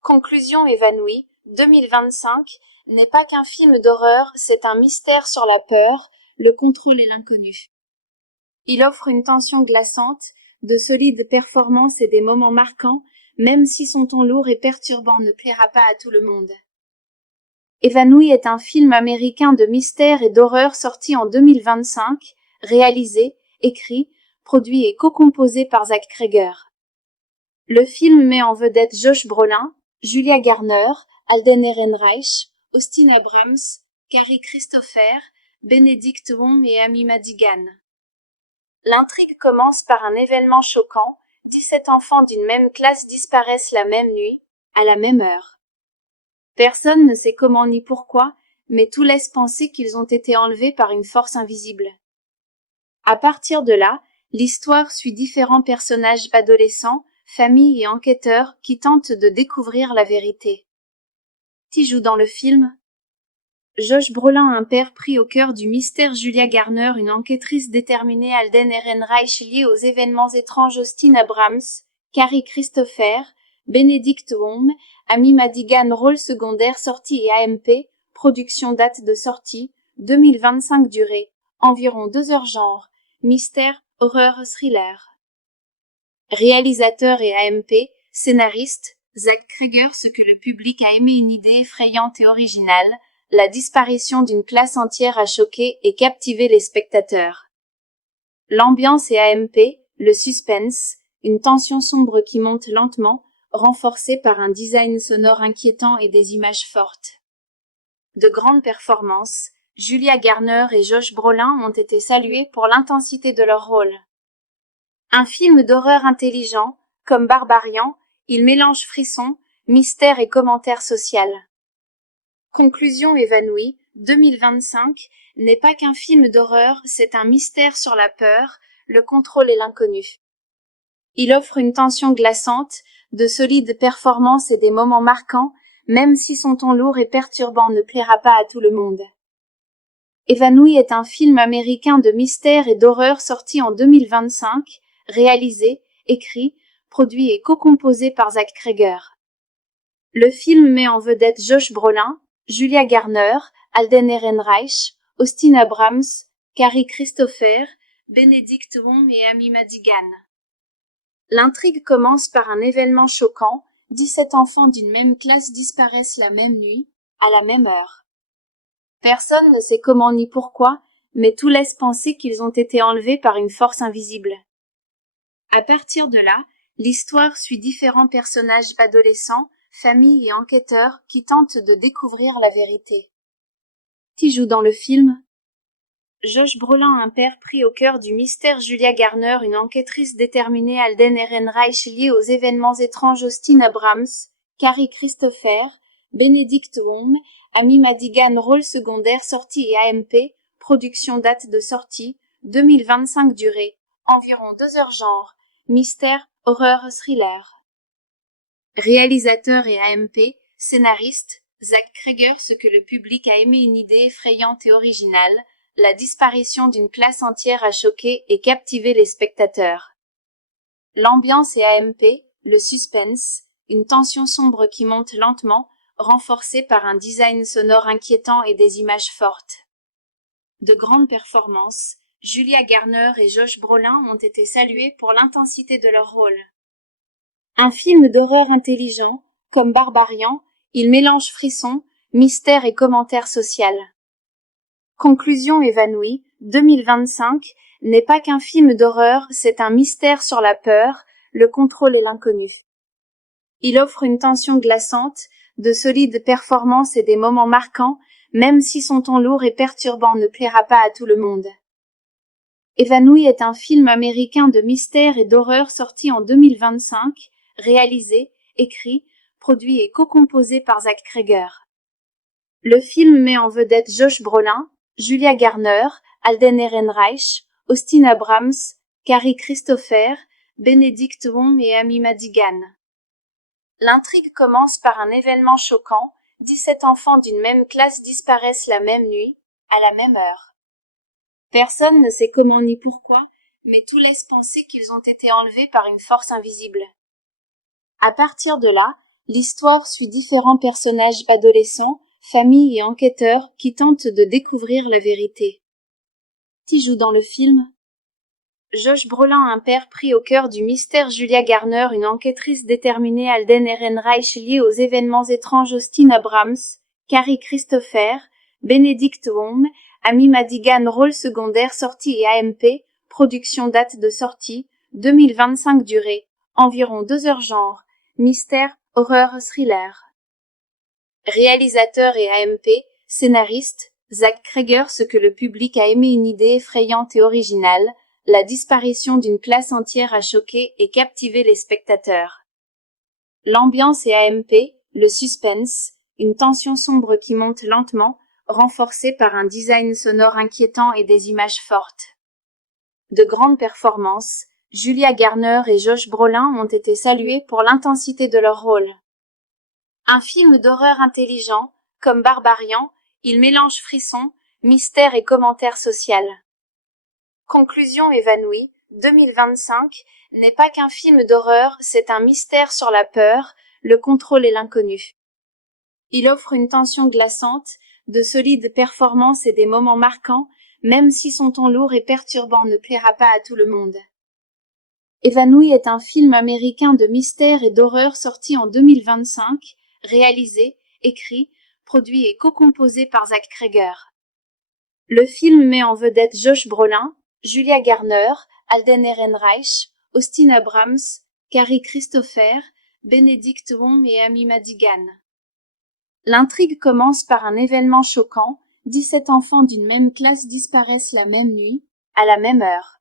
Conclusion évanouie, 2025 n'est pas qu'un film d'horreur, c'est un mystère sur la peur, le contrôle et l'inconnu. Il offre une tension glaçante, de solides performances et des moments marquants, même si son ton lourd et perturbant ne plaira pas à tout le monde. Évanoui est un film américain de mystère et d'horreur sorti en 2025, réalisé, écrit, produit et co-composé par Zach Cregger. Le film met en vedette Josh Brolin, Julia Garner, Alden Ehrenreich, Austin Abrams, Carrie Christopher, Benedict Wong et Amy Madigan. L'intrigue commence par un événement choquant, 17 enfants d'une même classe disparaissent la même nuit, à la même heure. Personne ne sait comment ni pourquoi, mais tout laisse penser qu'ils ont été enlevés par une force invisible. À partir de là, l'histoire suit différents personnages adolescents, familles et enquêteurs qui tentent de découvrir la vérité. Qui joue dans le film? Josh Brolin, un père pris au cœur du mystère, Julia Garner, une enquêtrice déterminée, Alden Ehrenreich lié aux événements étranges, Austin Abrams, Carrie Christopher, Benedict Wong, Amy Madigan, rôle secondaire, sortie et AMP, production, date de sortie, 2025, durée, environ 2 heures, genre, mystère, horreur, thriller. Réalisateur et AMP, scénariste, Zach Cregger. Ce que le public a aimé, une idée effrayante et originale, la disparition d'une classe entière a choqué et captivé les spectateurs. L'ambiance et AMP, le suspense, une tension sombre qui monte lentement, renforcée par un design sonore inquiétant et des images fortes. De grandes performances, Julia Garner et Josh Brolin ont été salués pour l'intensité de leur rôle. Un film d'horreur intelligent, comme Barbarian, il mélange frisson, mystère et commentaire social. Conclusion, Évanoui, 2025, n'est pas qu'un film d'horreur, c'est un mystère sur la peur, le contrôle et l'inconnu. Il offre une tension glaçante, de solides performances et des moments marquants, même si son ton lourd et perturbant ne plaira pas à tout le monde. Évanoui est un film américain de mystère et d'horreur sorti en 2025, réalisé, écrit, produit et co-composé par Zach Cregger. Le film met en vedette Josh Brolin, Julia Garner, Alden Ehrenreich, Austin Abrams, Carrie Christopher, Benedict Wong et Amy Madigan. L'intrigue commence par un événement choquant, 17 enfants d'une même classe disparaissent la même nuit, à la même heure. Personne ne sait comment ni pourquoi, mais tout laisse penser qu'ils ont été enlevés par une force invisible. À partir de là, l'histoire suit différents personnages adolescents, familles et enquêteurs qui tentent de découvrir la vérité. Qui joue dans le film? Josh Brolin, un père pris au cœur du mystère, Julia Garner, une enquêtrice déterminée, Alden Ehrenreich lié aux événements étranges, Austin Abrams, Carrie Christopher, Benedict Wong, Amy Madigan, rôle secondaire, sortie et AMP, production, date de sortie, 2025, durée, environ 2 heures, genre, mystère, horreur, thriller. Réalisateur et AMP, scénariste, Zach Cregger. Ce que le public a aimé, une idée effrayante et originale, la disparition d'une classe entière a choqué et captivé les spectateurs. L'ambiance et AMP, le suspense, une tension sombre qui monte lentement, renforcée par un design sonore inquiétant et des images fortes. De grandes performances, Julia Garner et Josh Brolin ont été salués pour l'intensité de leur rôle. Un film d'horreur intelligent, comme Barbarian, il mélange frisson, mystère et commentaire social. Conclusion, Évanoui, 2025, n'est pas qu'un film d'horreur, c'est un mystère sur la peur, le contrôle et l'inconnu. Il offre une tension glaçante, de solides performances et des moments marquants, même si son ton lourd et perturbant ne plaira pas à tout le monde. Évanoui est un film américain de mystère et d'horreur sorti en 2025, réalisé, écrit, produit et co-composé par Zach Cregger. Le film met en vedette Josh Brolin, Julia Garner, Alden Ehrenreich, Austin Abrams, Carrie Christopher, Benedict Wong et Amy Madigan. L'intrigue commence par un événement choquant, 17 enfants d'une même classe disparaissent la même nuit, à la même heure. Personne ne sait comment ni pourquoi, mais tout laisse penser qu'ils ont été enlevés par une force invisible. À partir de là, l'histoire suit différents personnages adolescents, familles et enquêteurs qui tentent de découvrir la vérité. Qui joue dans le film? Josh Brolin, un père pris au cœur du mystère. Julia Garner, une enquêtrice déterminée. Alden Ehrenreich, lié aux événements étranges. Austin Abrams, Carrie Christopher, Benedict Wong, Amy Madigan, rôle secondaire. Sortie et AMP, production. Date de sortie, 2025. Durée, environ 2 heures. Genre, mystère, horreur, thriller. Réalisateur et AMP, scénariste, Zach Cregger. Ce que le public a aimé, une idée effrayante et originale. La disparition d'une classe entière a choqué et captivé les spectateurs. L'ambiance et AMP, le suspense, une tension sombre qui monte lentement, renforcée par un design sonore inquiétant et des images fortes. De grandes performances, Julia Garner et Josh Brolin ont été salués pour l'intensité de leur rôle. Un film d'horreur intelligent, comme Barbarian, il mélange frisson, mystère et commentaire social. Conclusion évanouie, 2025, n'est pas qu'un film d'horreur, c'est un mystère sur la peur, le contrôle et l'inconnu. Il offre une tension glaçante, de solides performances et des moments marquants, même si son ton lourd et perturbant ne plaira pas à tout le monde. Évanoui est un film américain de mystère et d'horreur sorti en 2025, réalisé, écrit, produit et co-composé par Zach Cregger. Le film met en vedette Josh Brolin, Julia Garner, Alden Ehrenreich, Austin Abrams, Carrie Christopher, Benedict Wong et Amy Madigan. L'intrigue commence par un événement choquant, 17 enfants d'une même classe disparaissent la même nuit, à la même heure.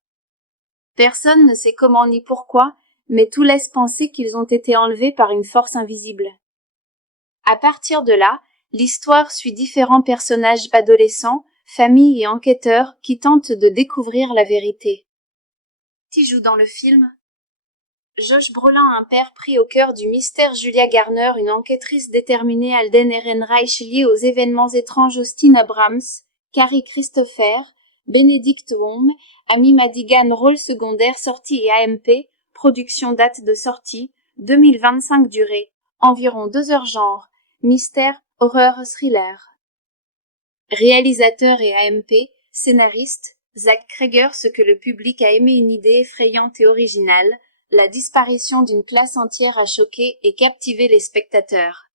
Personne ne sait comment ni pourquoi, mais tout laisse penser qu'ils ont été enlevés par une force invisible. À partir de là, l'histoire suit différents personnages adolescents, familles et enquêteurs qui tentent de découvrir la vérité. Qui joue dans le film? Josh Brolin, un père pris au cœur du mystère. Julia Garner, une enquêtrice déterminée. Alden Ehrenreich, lié aux événements étranges. Austin Abrams, Carrie Christopher, Benedict Wong, Amy Madigan, rôle secondaire. Sortie et AMP, production. Date de sortie, 2025. Durée, environ 2 heures. Genre, mystère, horreur, thriller. Réalisateur et AMP, scénariste, Zach Cregger. Ce que le public a aimé, une idée effrayante et originale, la disparition d'une classe entière a choqué et captivé les spectateurs.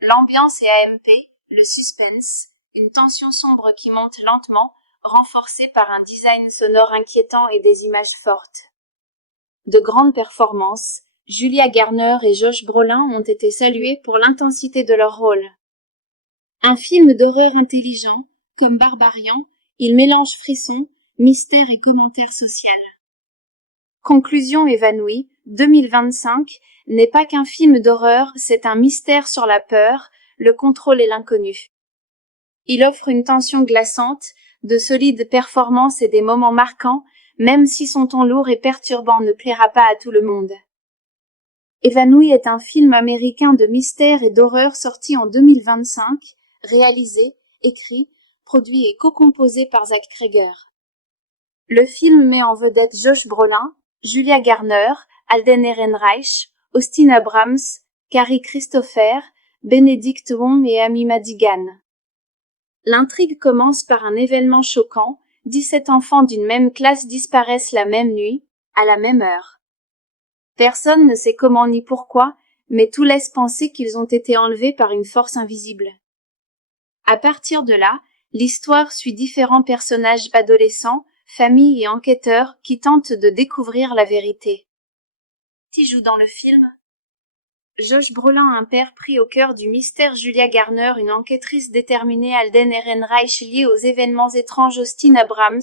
L'ambiance et AMP, le suspense, une tension sombre qui monte lentement, renforcée par un design sonore inquiétant et des images fortes. De grandes performances, Julia Garner et Josh Brolin ont été salués pour l'intensité de leur rôle. Un film d'horreur intelligent, comme Barbarian, il mélange frisson, mystère et commentaire social. Conclusion évanouie, 2025, n'est pas qu'un film d'horreur, c'est un mystère sur la peur, le contrôle et l'inconnu. Il offre une tension glaçante, de solides performances et des moments marquants, même si son ton lourd et perturbant ne plaira pas à tout le monde. Évanoui est un film américain de mystère et d'horreur sorti en 2025, réalisé, écrit, produit et co-composé par Zach Cregger. Le film met en vedette Josh Brolin, Julia Garner, Alden Ehrenreich, Austin Abrams, Carrie Christopher, Benedict Wong et Amy Madigan. L'intrigue commence par un événement choquant, 17 enfants d'une même classe disparaissent la même nuit, à la même heure. Personne ne sait comment ni pourquoi, mais tout laisse penser qu'ils ont été enlevés par une force invisible. À partir de là, l'histoire suit différents personnages adolescents, familles et enquêteurs qui tentent de découvrir la vérité. Qui joue dans le film? Josh Brolin, un père pris au cœur du mystère. Julia Garner, une enquêtrice déterminée. Alden Ehrenreich, lié aux événements étranges. Austin Abrams,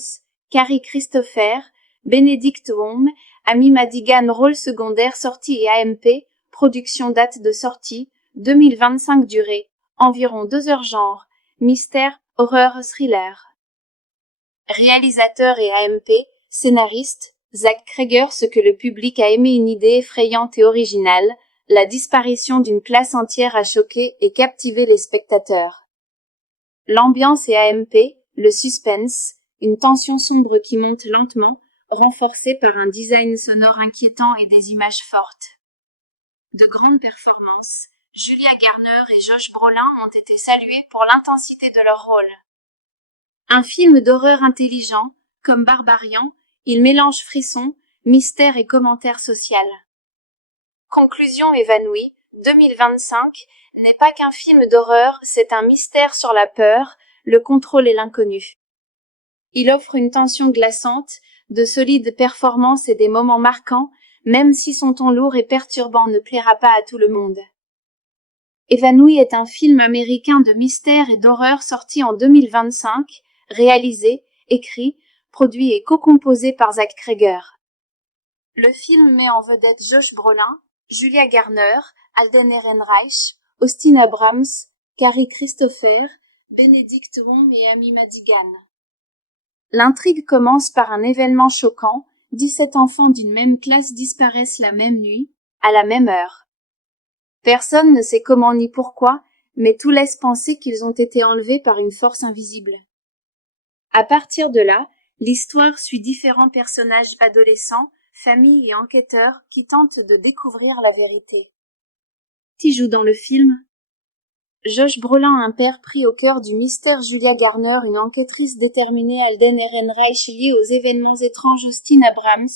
Carrie Christopher, Benedict Wong, Amy Madigan, rôle secondaire. Sortie et AMP, production. Date de sortie, 2025. Durée, environ 2 heures. Genre, mystère, horreur, thriller. Réalisateur et AMP, scénariste, Zach Cregger. Ce que le public a aimé, une idée effrayante et originale, la disparition d'une classe entière a choqué et captivé les spectateurs. L'ambiance et AMP, le suspense, une tension sombre qui monte lentement, renforcée par un design sonore inquiétant et des images fortes. De grandes performances, Julia Garner et Josh Brolin ont été salués pour l'intensité de leur rôle. Un film d'horreur intelligent, comme Barbarian, il mélange frisson, mystère et commentaire social. Conclusion évanouie, 2025 n'est pas qu'un film d'horreur, c'est un mystère sur la peur, le contrôle et l'inconnu. Il offre une tension glaçante, de solides performances et des moments marquants, même si son ton lourd et perturbant ne plaira pas à tout le monde. Évanoui est un film américain de mystère et d'horreur sorti en 2025, réalisé, écrit, produit et co-composé par Zach Cregger. Le film met en vedette Josh Brolin, Julia Garner, Alden Ehrenreich, Austin Abrams, Carrie Christopher, Benedict Wong et Amy Madigan. L'intrigue commence par un événement choquant, 17 enfants d'une même classe disparaissent la même nuit, à la même heure. Personne ne sait comment ni pourquoi, mais tout laisse penser qu'ils ont été enlevés par une force invisible. À partir de là, l'histoire suit différents personnages adolescents, familles et enquêteurs qui tentent de découvrir la vérité. Qui joue dans le film? Josh Brolin, un père pris au cœur du mystère, Julia Garner, une enquêtrice déterminée, Alden Ehrenreich liée aux événements étranges, Austin Abrams,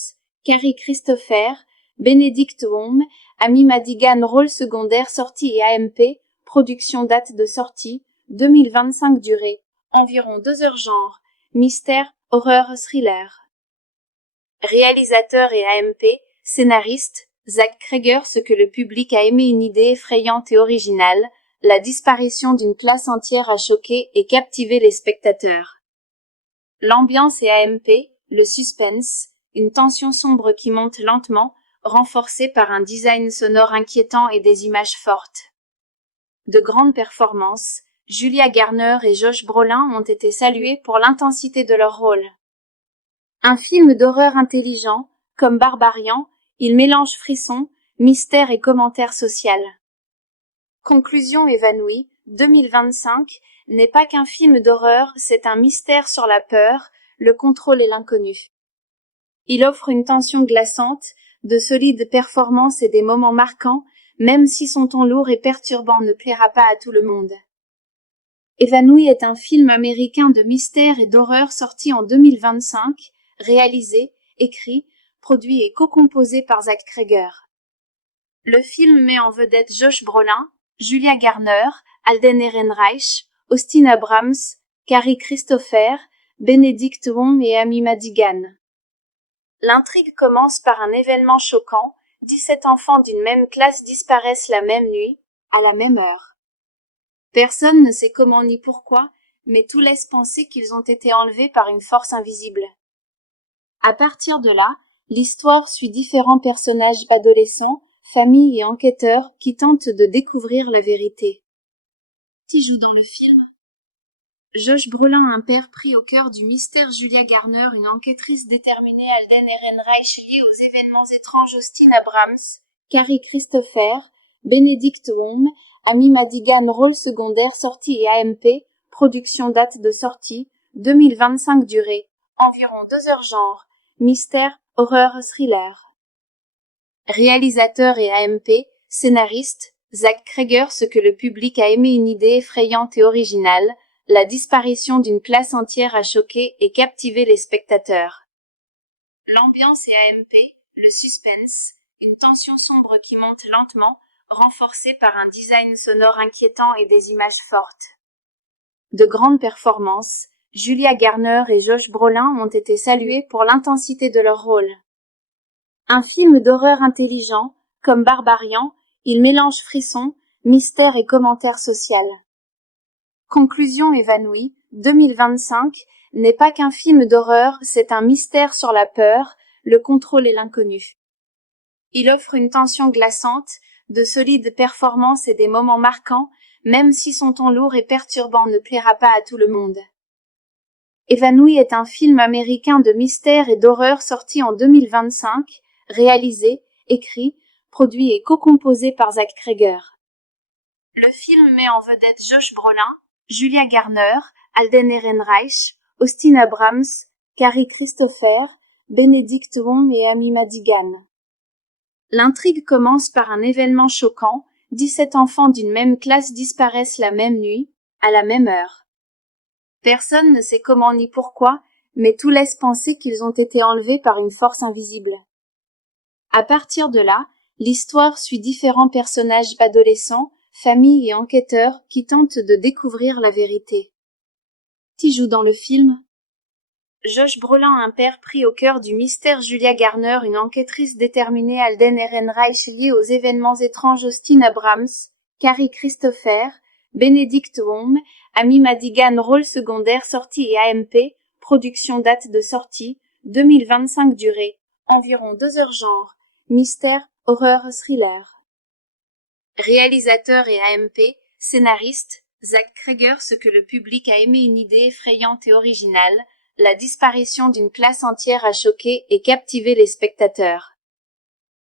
Carrie Christopher, Benedict Wong, Amy Madigan, rôle secondaire, sortie et AMP, production date de sortie, 2025 durée, environ 2 heures genre, mystère, horreur, thriller. Réalisateur et AMP, scénariste, Zach Cregger, ce que le public a aimé, une idée effrayante et originale, la disparition d'une classe entière a choqué et captivé les spectateurs. L'ambiance et AMP, le suspense, une tension sombre qui monte lentement, renforcée par un design sonore inquiétant et des images fortes. De grandes performances, Julia Garner et Josh Brolin ont été salués pour l'intensité de leur rôle. Un film d'horreur intelligent, comme Barbarian, il mélange frisson, mystère et commentaire social. Conclusion évanouie, 2025 n'est pas qu'un film d'horreur, c'est un mystère sur la peur, le contrôle et l'inconnu. Il offre une tension glaçante, de solides performances et des moments marquants, même si son ton lourd et perturbant ne plaira pas à tout le monde. Évanoui est un film américain de mystère et d'horreur sorti en 2025, réalisé, écrit, produit et co-composé par Zach Cregger. Le film met en vedette Josh Brolin, Julia Garner, Alden Ehrenreich, Austin Abrams, Carrie Christopher, Benedict Wong et Amy Madigan. L'intrigue commence par un événement choquant, 17 enfants d'une même classe disparaissent la même nuit, à la même heure. Personne ne sait comment ni pourquoi, mais tout laisse penser qu'ils ont été enlevés par une force invisible. À partir de là, l'histoire suit différents personnages adolescents, familles et enquêteurs qui tentent de découvrir la vérité. Qui joue dans le film? Josh Brolin, un père pris au cœur du mystère, Julia Garner, une enquêtrice déterminée, Alden Ehrenreich liée aux événements étranges, Austin Abrams, Carrie Christopher, Benedict Wong, Amy Madigan, rôle secondaire, sortie et AMP, production date de sortie, 2025 durée, environ 2 heures genre, mystère, horreur, thriller. Réalisateur et AMP, scénariste, Zach Cregger, ce que le public a aimé, une idée effrayante et originale, la disparition d'une classe entière a choqué et captivé les spectateurs. L'ambiance et AMP, le suspense, une tension sombre qui monte lentement, renforcée par un design sonore inquiétant et des images fortes. De grandes performances, Julia Garner et Josh Brolin ont été salués pour l'intensité de leur rôle. Un film d'horreur intelligent, comme Barbarian, il mélange frisson, mystère et commentaire social. Conclusion évanouie, 2025 n'est pas qu'un film d'horreur, c'est un mystère sur la peur, le contrôle et l'inconnu. Il offre une tension glaçante, de solides performances et des moments marquants, même si son ton lourd et perturbant ne plaira pas à tout le monde. Évanoui est un film américain de mystère et d'horreur sorti en 2025, réalisé, écrit, produit et co-composé par Zach Cregger. Le film met en vedette Josh Brolin, Julia Garner, Alden Ehrenreich, Austin Abrams, Carrie Christopher, Benedict Wong et Amy Madigan. L'intrigue commence par un événement choquant, 17 enfants d'une même classe disparaissent la même nuit, à la même heure. Personne ne sait comment ni pourquoi, mais tout laisse penser qu'ils ont été enlevés par une force invisible. À partir de là, l'histoire suit différents personnages adolescents, familles et enquêteurs qui tentent de découvrir la vérité. Qui joue dans le film? Josh Brolin, un père pris au cœur du mystère. Julia Garner, une enquêtrice déterminée. Alden Ehrenreich, lié aux événements étranges. Austin Abrams, Carrie Christopher, Benedict Wong, Amy Madigan, rôle secondaire. Sortie et AMP, production. Date de sortie, 2025. Durée, environ 2 heures. Genre, mystère, horreur, thriller. Réalisateur et AMP, scénariste, Zach Cregger. Ce que le public a aimé, une idée effrayante et originale. La disparition d'une classe entière a choqué et captivé les spectateurs.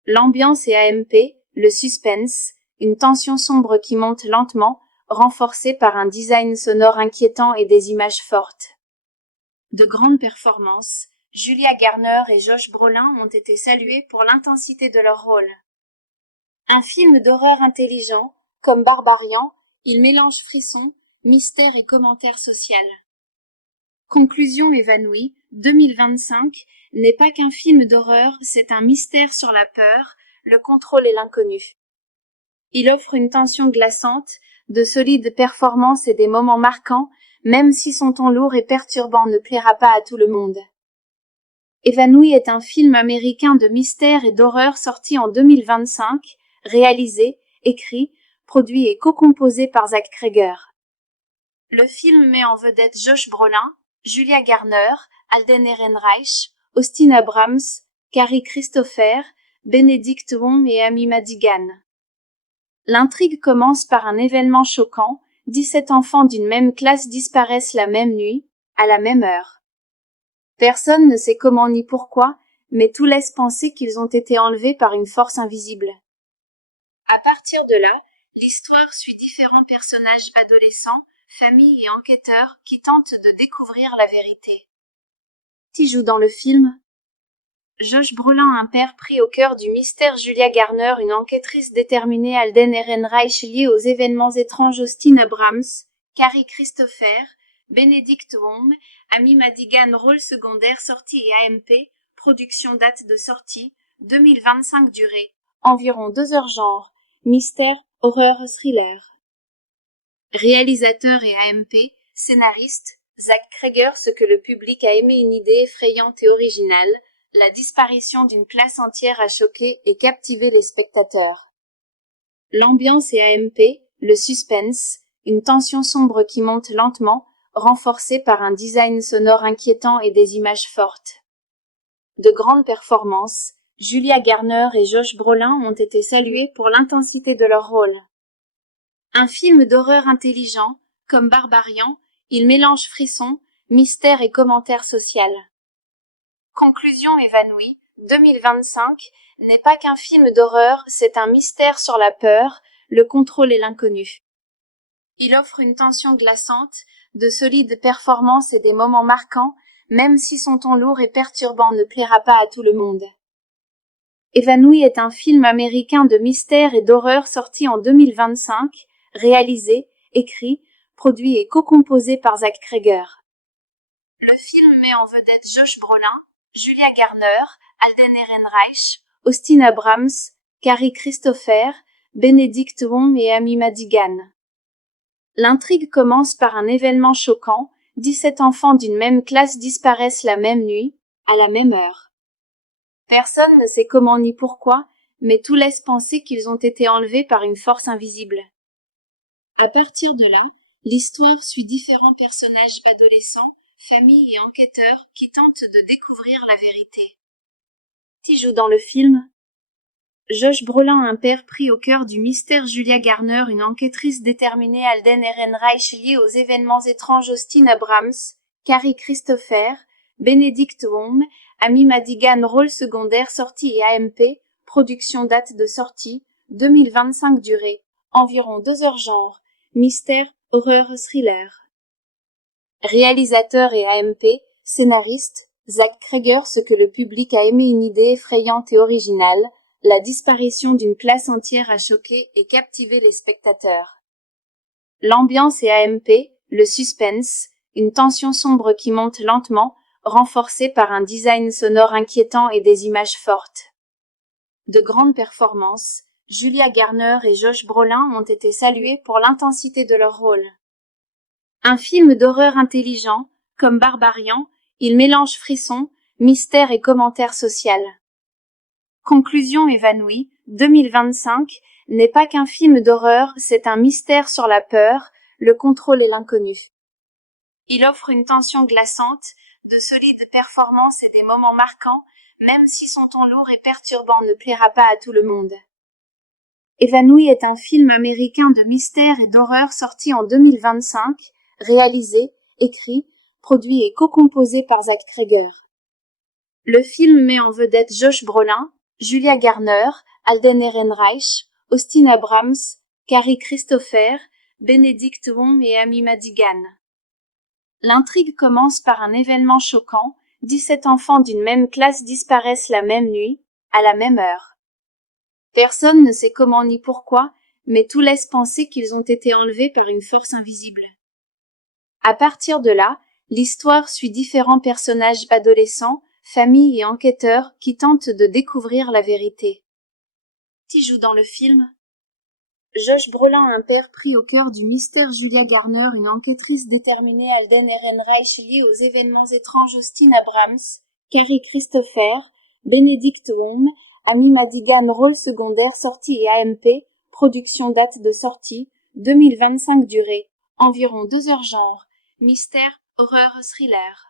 L'ambiance et AMP, le suspense, une tension sombre qui monte lentement, renforcée par un design sonore inquiétant et des images fortes. De grandes performances, Julia Garner et Josh Brolin ont été salués pour l'intensité de leur rôle. Un film d'horreur intelligent, comme Barbarian, il mélange frisson, mystère et commentaire social. Conclusion évanouie, 2025, n'est pas qu'un film d'horreur, c'est un mystère sur la peur, le contrôle et l'inconnu. Il offre une tension glaçante, de solides performances et des moments marquants, même si son ton lourd et perturbant ne plaira pas à tout le monde. Évanoui est un film américain de mystère et d'horreur sorti en 2025, réalisé, écrit, produit et co-composé par Zach Cregger. Le film met en vedette Josh Brolin, Julia Garner, Alden Ehrenreich, Austin Abrams, Carrie Christopher, Benedict Wong et Amy Madigan. L'intrigue commence par un événement choquant, 17 enfants d'une même classe disparaissent la même nuit, à la même heure. Personne ne sait comment ni pourquoi, mais tout laisse penser qu'ils ont été enlevés par une force invisible. À partir de là, l'histoire suit différents personnages adolescents, familles et enquêteurs qui tentent de découvrir la vérité. Qui joue dans le film? Josh Brolin, un père pris au cœur du mystère. Julia Garner, une enquêtrice déterminée. Alden Ehrenreich, lié aux événements étranges. Austin Abrams, Carrie Christopher, Benedict Wong, Amy Madigan, rôle secondaire. Sortie et AMP, production. Date de sortie, 2025. Durée, environ 2 heures. Genre, mystère, horreur, thriller. Réalisateur et AMP, scénariste, Zach Cregger. Ce que le public a aimé, une idée effrayante et originale, la disparition d'une classe entière a choqué et captivé les spectateurs. L'ambiance et AMP, le suspense, une tension sombre qui monte lentement, renforcée par un design sonore inquiétant et des images fortes. De grandes performances, Julia Garner et Josh Brolin ont été salués pour l'intensité de leur rôle. Un film d'horreur intelligent, comme Barbarian, il mélange frisson, mystère et commentaire social. Conclusion évanouie, 2025, n'est pas qu'un film d'horreur, c'est un mystère sur la peur, le contrôle et l'inconnu. Il offre une tension glaçante, de solides performances et des moments marquants, même si son ton lourd et perturbant ne plaira pas à tout le monde. Évanoui est un film américain de mystère et d'horreur sorti en 2025, réalisé, écrit, produit et co-composé par Zach Cregger. Le film met en vedette Josh Brolin, Julia Garner, Alden Ehrenreich, Austin Abrams, Carrie Christopher, Benedict Wong et Amy Madigan. L'intrigue commence par un événement choquant, 17 enfants d'une même classe disparaissent la même nuit, à la même heure. Personne ne sait comment ni pourquoi, mais tout laisse penser qu'ils ont été enlevés par une force invisible. À partir de là, l'histoire suit différents personnages adolescents, familles et enquêteurs qui tentent de découvrir la vérité. Qui joue dans le film? Josh Brolin, un père pris au cœur du mystère. Julia Garner, une enquêtrice déterminée. Alden Ehrenreich, lié aux événements étranges. Austin Abrams, Carrie Christopher, Benedict Wong, Amy Madigan, rôle secondaire. Sortie et AMP, production. Date de sortie, 2025. Durée, environ 2 heures. Genre, mystère, horreur, thriller. Réalisateur et AMP, scénariste, Zach Cregger. Ce que le public a aimé, une idée effrayante et originale, la disparition d'une classe entière a choqué et captivé les spectateurs. L'ambiance et AMP, le suspense, une tension sombre qui monte lentement, renforcé par un design sonore inquiétant et des images fortes. De grandes performances, Julia Garner et Josh Brolin ont été salués pour l'intensité de leur rôle. Un film d'horreur intelligent, comme Barbarian, il mélange frisson, mystère et commentaire social. Conclusion évanouie, 2025, n'est pas qu'un film d'horreur, c'est un mystère sur la peur, le contrôle et l'inconnu. Il offre une tension glaçante, de solides performances et des moments marquants, même si son ton lourd et perturbant ne plaira pas à tout le monde. Évanoui est un film américain de mystère et d'horreur sorti en 2025, réalisé, écrit, produit et co-composé par Zach Cregger. Le film met en vedette Josh Brolin, Julia Garner, Alden Ehrenreich, Austin Abrams, Carrie Christopher, Benedict Wong et Amy Madigan. L'intrigue commence par un événement choquant, 17 enfants d'une même classe disparaissent la même nuit, à la même heure. Personne ne sait comment ni pourquoi, mais tout laisse penser qu'ils ont été enlevés par une force invisible. À partir de là, l'histoire suit différents personnages adolescents, familles et enquêteurs qui tentent de découvrir la vérité. Qui joue dans le film? Josh Brolin, un père pris au cœur du mystère, Julia Garner, une enquêtrice déterminée, Alden Ehrenreich lié aux événements étranges, Austin Abrams, Carrie Christopher, Benedict Wong, Amy Madigan, rôle secondaire, sortie et AMP, production date de sortie, 2025 durée, environ 2 heures genre, mystère, horreur, thriller.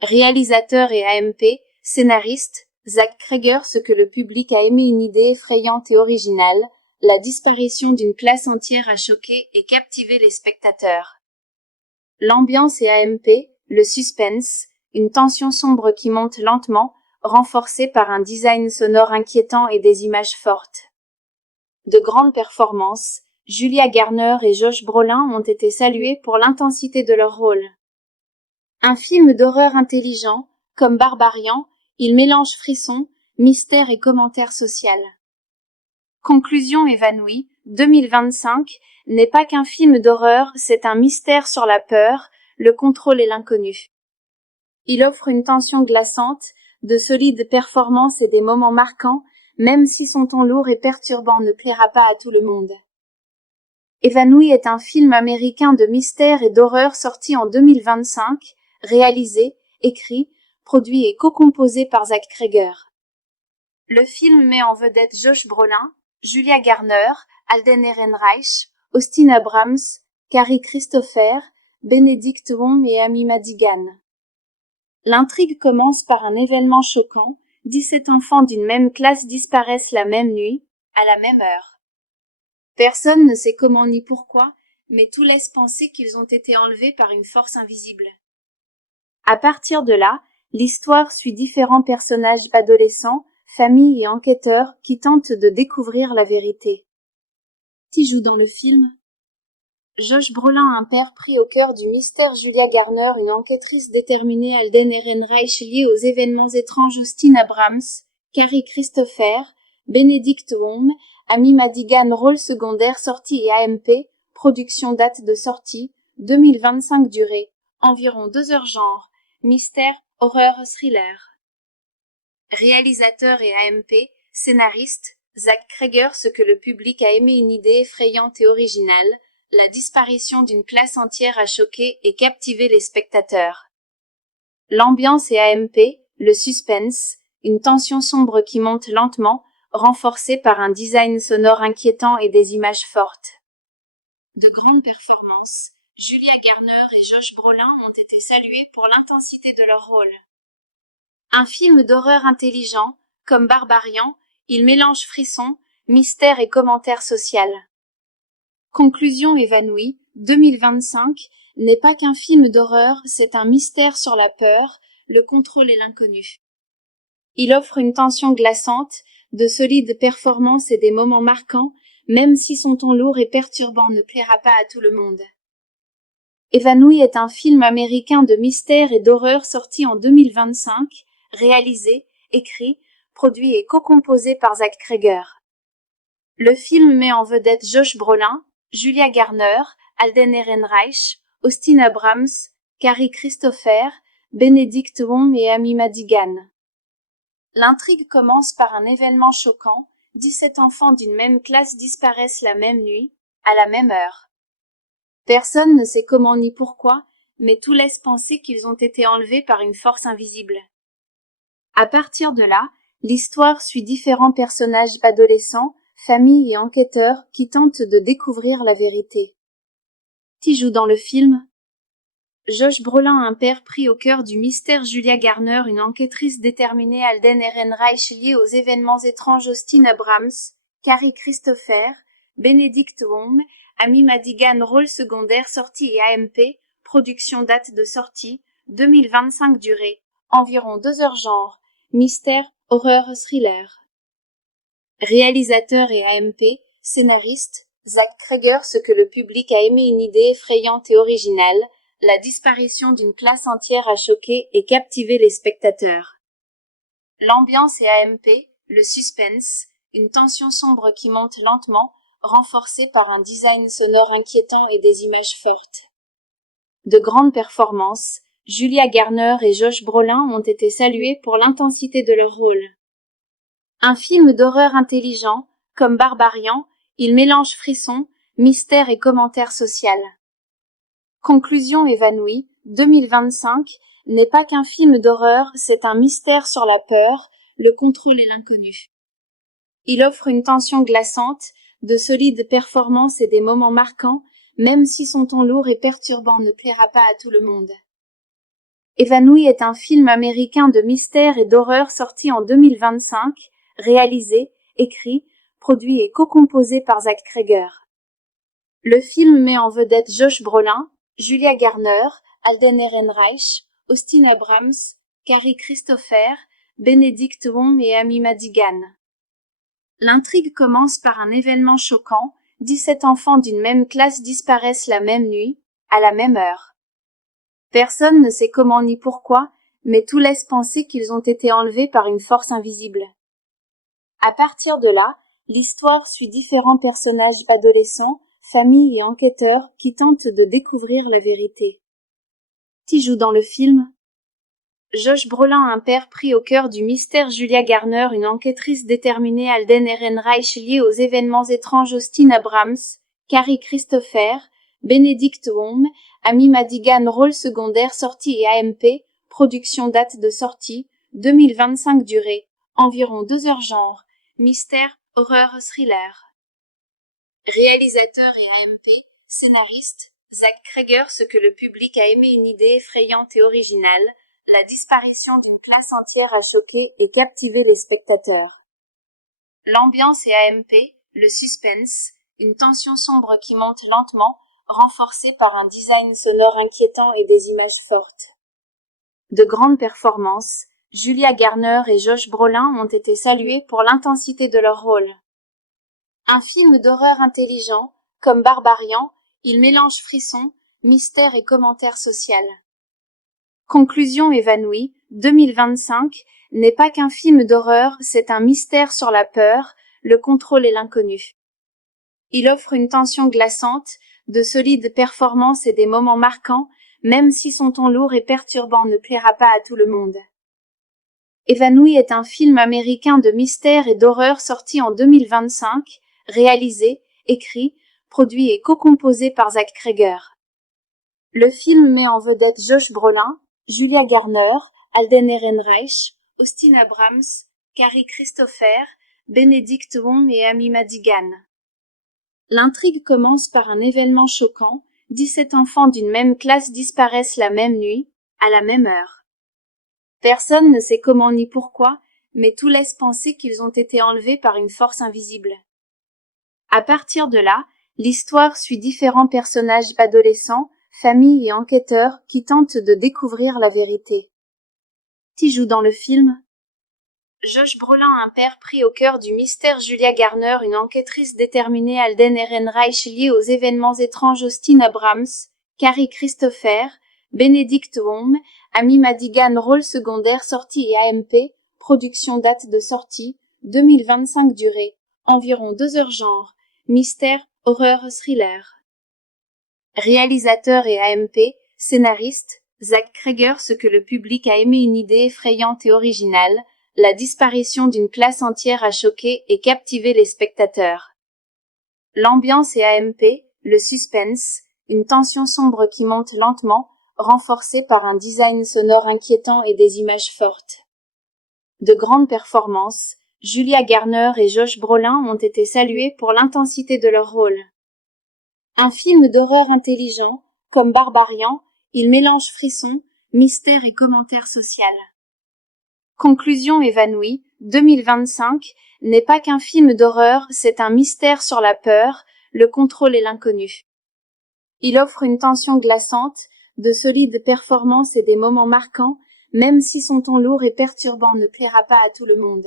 Réalisateur et AMP, scénariste, Zach Cregger, ce que le public a aimé, une idée effrayante et originale, la disparition d'une classe entière a choqué et captivé les spectateurs. L'ambiance et AMP, le suspense, une tension sombre qui monte lentement, renforcée par un design sonore inquiétant et des images fortes. De grandes performances, Julia Garner et Josh Brolin ont été salués pour l'intensité de leur rôle. Un film d'horreur intelligent, comme Barbarian, il mélange frisson, mystère et commentaire social. Conclusion évanouie, 2025, n'est pas qu'un film d'horreur, c'est un mystère sur la peur, le contrôle et l'inconnu. Il offre une tension glaçante, de solides performances et des moments marquants, même si son ton lourd et perturbant ne plaira pas à tout le monde. Évanoui est un film américain de mystère et d'horreur sorti en 2025, réalisé, écrit, produit et co-composé par Zach Cregger. Le film met en vedette Josh Brolin, Julia Garner, Alden Ehrenreich, Austin Abrams, Carrie Christopher, Benedict Wong et Amy Madigan. L'intrigue commence par un événement choquant, 17 enfants d'une même classe disparaissent la même nuit, à la même heure. Personne ne sait comment ni pourquoi, mais tout laisse penser qu'ils ont été enlevés par une force invisible. À partir de là, l'histoire suit différents personnages adolescents, familles et enquêteurs qui tentent de découvrir la vérité. Qui joue dans le film? Josh Brolin, un père pris au cœur du mystère, Julia Garner, une enquêtrice déterminée, Alden Ehrenreich lié aux événements étranges, Austin Abrams, Carrie Christopher, Benedict Wong, Amy Madigan, rôle secondaire, sortie et AMP, production date de sortie, 2025 durée, environ 2 heures genre, mystère, horreur, thriller. Réalisateur et AMP, scénariste, Zach Cregger, ce que le public a aimé, une idée effrayante et originale, la disparition d'une classe entière a choqué et captivé les spectateurs. L'ambiance et AMP, le suspense, une tension sombre qui monte lentement, renforcée par un design sonore inquiétant et des images fortes. De grandes performances, Julia Garner et Josh Brolin ont été salués pour l'intensité de leur rôle. Un film d'horreur intelligent, comme Barbarian, il mélange frisson, mystère et commentaire social. Conclusion évanouie, 2025, n'est pas qu'un film d'horreur, c'est un mystère sur la peur, le contrôle et l'inconnu. Il offre une tension glaçante, de solides performances et des moments marquants, même si son ton lourd et perturbant ne plaira pas à tout le monde. Évanoui est un film américain de mystère et d'horreur sorti en 2025, réalisé, écrit, produit et co-composé par Zach Cregger. Le film met en vedette Josh Brolin, Julia Garner, Alden Ehrenreich, Austin Abrams, Carrie Christopher, Benedict Wong et Amy Madigan. L'intrigue commence par un événement choquant, 17 enfants d'une même classe disparaissent la même nuit, à la même heure. Personne ne sait comment ni pourquoi, mais tout laisse penser qu'ils ont été enlevés par une force invisible. À partir de là, l'histoire suit différents personnages adolescents, familles et enquêteurs qui tentent de découvrir la vérité. Qui joue dans le film? Josh Brolin, un père pris au cœur du mystère. Julia Garner, une enquêtrice déterminée. Alden Ehrenreich, lié aux événements étranges. Austin Abrams, Carrie Christopher, Benedict Wong, Amy Madigan, rôle secondaire. Sortie et AMP, production. Date de sortie, 2025. Durée, environ 2 heures. Genre, mystère, horreur, thriller. Réalisateur et AMP, scénariste, Zach Cregger. Ce que le public a aimé, une idée effrayante et originale. La disparition d'une classe entière a choqué et captivé les spectateurs. L'ambiance et AMP, le suspense, une tension sombre qui monte lentement, renforcée par un design sonore inquiétant et des images fortes. De grandes performances, Julia Garner et Josh Brolin ont été salués pour l'intensité de leur rôle. Un film d'horreur intelligent, comme Barbarian, il mélange frisson, mystère et commentaire social. Conclusion évanouie, 2025, n'est pas qu'un film d'horreur, c'est un mystère sur la peur, le contrôle et l'inconnu. Il offre une tension glaçante, de solides performances et des moments marquants, même si son ton lourd et perturbant ne plaira pas à tout le monde. Évanoui est un film américain de mystère et d'horreur sorti en 2025, réalisé, écrit, produit et co-composé par Zach Cregger. Le film met en vedette Josh Brolin, Julia Garner, Alden Ehrenreich, Austin Abrams, Carrie Christopher, Benedict Wong et Amy Madigan. L'intrigue commence par un événement choquant, 17 enfants d'une même classe disparaissent la même nuit, à la même heure. Personne ne sait comment ni pourquoi, mais tout laisse penser qu'ils ont été enlevés par une force invisible. À partir de là, l'histoire suit différents personnages adolescents, familles et enquêteurs qui tentent de découvrir la vérité. Qui joue dans le film? Josh Brolin, un père pris au cœur du mystère. Julia Garner, une enquêtrice déterminée. Alden Ehrenreich, lié aux événements étranges. Austin Abrams, Carrie Christopher, Benedict Wong, Amy Madigan, rôle secondaire. Sortie et AMP, production. Date de sortie, 2025. Durée, environ 2 heures. Genre, mystère, horreur, thriller. Réalisateur et AMP, scénariste, Zach Cregger. Ce que le public a aimé, une idée effrayante et originale, la disparition d'une classe entière a choqué et captivé les spectateurs. L'ambiance et AMP, le suspense, une tension sombre qui monte lentement, renforcée par un design sonore inquiétant et des images fortes. De grandes performances, Julia Garner et Josh Brolin ont été salués pour l'intensité de leur rôle. Un film d'horreur intelligent, comme Barbarian, il mélange frisson, mystère et commentaire social. Conclusion évanouie, 2025, n'est pas qu'un film d'horreur, c'est un mystère sur la peur, le contrôle et l'inconnu. Il offre une tension glaçante, de solides performances et des moments marquants, même si son ton lourd et perturbant ne plaira pas à tout le monde. Évanoui est un film américain de mystère et d'horreur sorti en 2025, réalisé, écrit, produit et co-composé par Zach Cregger. Le film met en vedette Josh Brolin, Julia Garner, Alden Ehrenreich, Austin Abrams, Carrie Christopher, Benedict Wong et Amy Madigan. L'intrigue commence par un événement choquant, 17 enfants d'une même classe disparaissent la même nuit, à la même heure. Personne ne sait comment ni pourquoi, mais tout laisse penser qu'ils ont été enlevés par une force invisible. À partir de là, l'histoire suit différents personnages adolescents, familles et enquêteurs qui tentent de découvrir la vérité. Qui joue dans le film? Josh Brolin, un père pris au cœur du mystère. Julia Garner, une enquêtrice déterminée. Alden Ehrenreich, lié aux événements étranges. Austin Abrams, Carrie Christopher, Benedict Wong, Amy Madigan, rôle secondaire. Sortie et AMP, production. Date de sortie, 2025. Durée, environ 2 heures. Genre, mystère, horreur, thriller. Réalisateur et AMP, scénariste, Zach Cregger ce que le public a aimé une idée effrayante et originale, la disparition d'une classe entière a choqué et captivé les spectateurs. L'ambiance et AMP, le suspense, une tension sombre qui monte lentement, renforcée par un design sonore inquiétant et des images fortes. De grandes performances, Julia Garner et Josh Brolin ont été salués pour l'intensité de leur rôle. Un film d'horreur intelligent, comme Barbarian, il mélange frisson, mystère et commentaire social. Conclusion évanouie, 2025 n'est pas qu'un film d'horreur, c'est un mystère sur la peur, le contrôle et l'inconnu. Il offre une tension glaçante, de solides performances et des moments marquants, même si son ton lourd et perturbant ne plaira pas à tout le monde.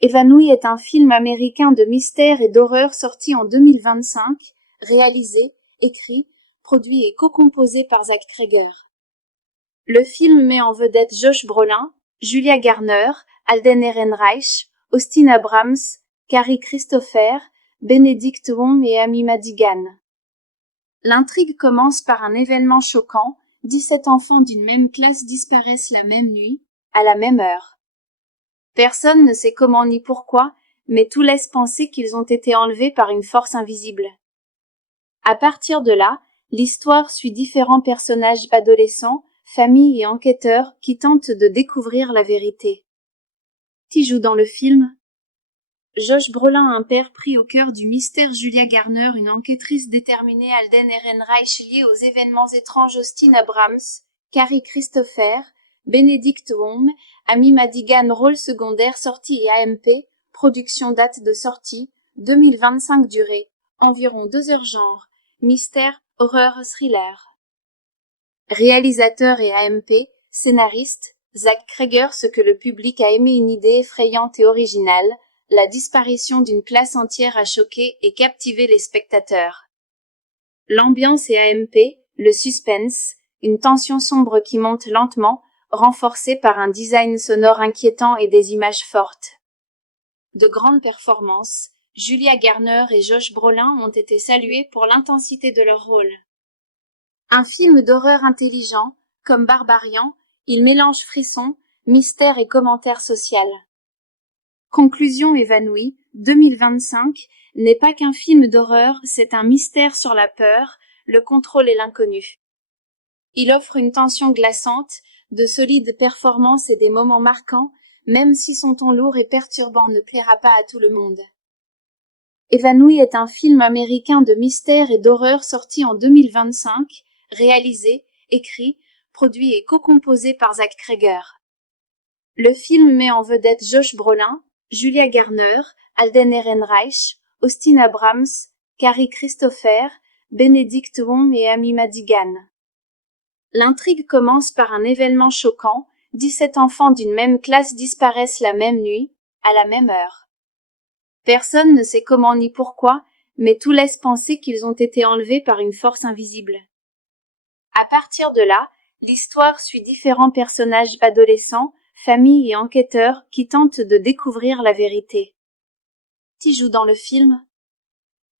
Évanoui est un film américain de mystère et d'horreur sorti en 2025, réalisé, écrit, produit et co-composé par Zach Cregger. Le film met en vedette Josh Brolin, Julia Garner, Alden Ehrenreich, Austin Abrams, Carrie Christopher, Benedict Wong et Amy Madigan. L'intrigue commence par un événement choquant, 17 enfants d'une même classe disparaissent la même nuit, à la même heure. Personne ne sait comment ni pourquoi, mais tout laisse penser qu'ils ont été enlevés par une force invisible. À partir de là, l'histoire suit différents personnages adolescents, familles et enquêteurs qui tentent de découvrir la vérité. Qui joue dans le film? Josh Brolin, un père pris au cœur du mystère, Julia Garner, une enquêtrice déterminée, Alden Ehrenreich lié aux événements étranges, Austin Abrams, Carrie Christopher, Benedict Wong, Amy Madigan, rôle secondaire, sortie et AMP, production date de sortie, 2025 durée, environ 2 heures genre, mystère, horreur, thriller. Réalisateur et AMP, scénariste, Zach Cregger ce que le public a aimé une idée effrayante et originale, la disparition d'une classe entière a choqué et captivé les spectateurs. L'ambiance et AMP, le suspense, une tension sombre qui monte lentement, renforcée par un design sonore inquiétant et des images fortes. De grandes performances, Julia Garner et Josh Brolin ont été salués pour l'intensité de leur rôle. Un film d'horreur intelligent, comme Barbarian, il mélange frisson, mystère et commentaire social. Conclusion évanouie, 2025 n'est pas qu'un film d'horreur, c'est un mystère sur la peur, le contrôle et l'inconnu. Il offre une tension glaçante, de solides performances et des moments marquants, même si son ton lourd et perturbant ne plaira pas à tout le monde. Évanoui est un film américain de mystère et d'horreur sorti en 2025, réalisé, écrit, produit et co-composé par Zach Cregger. Le film met en vedette Josh Brolin, Julia Garner, Alden Ehrenreich, Austin Abrams, Carrie Christopher, Benedict Wong et Amy Madigan. L'intrigue commence par un événement choquant, 17 enfants d'une même classe disparaissent la même nuit, à la même heure. Personne ne sait comment ni pourquoi, mais tout laisse penser qu'ils ont été enlevés par une force invisible. À partir de là, l'histoire suit différents personnages adolescents, familles et enquêteurs qui tentent de découvrir la vérité. Qui joue dans le film?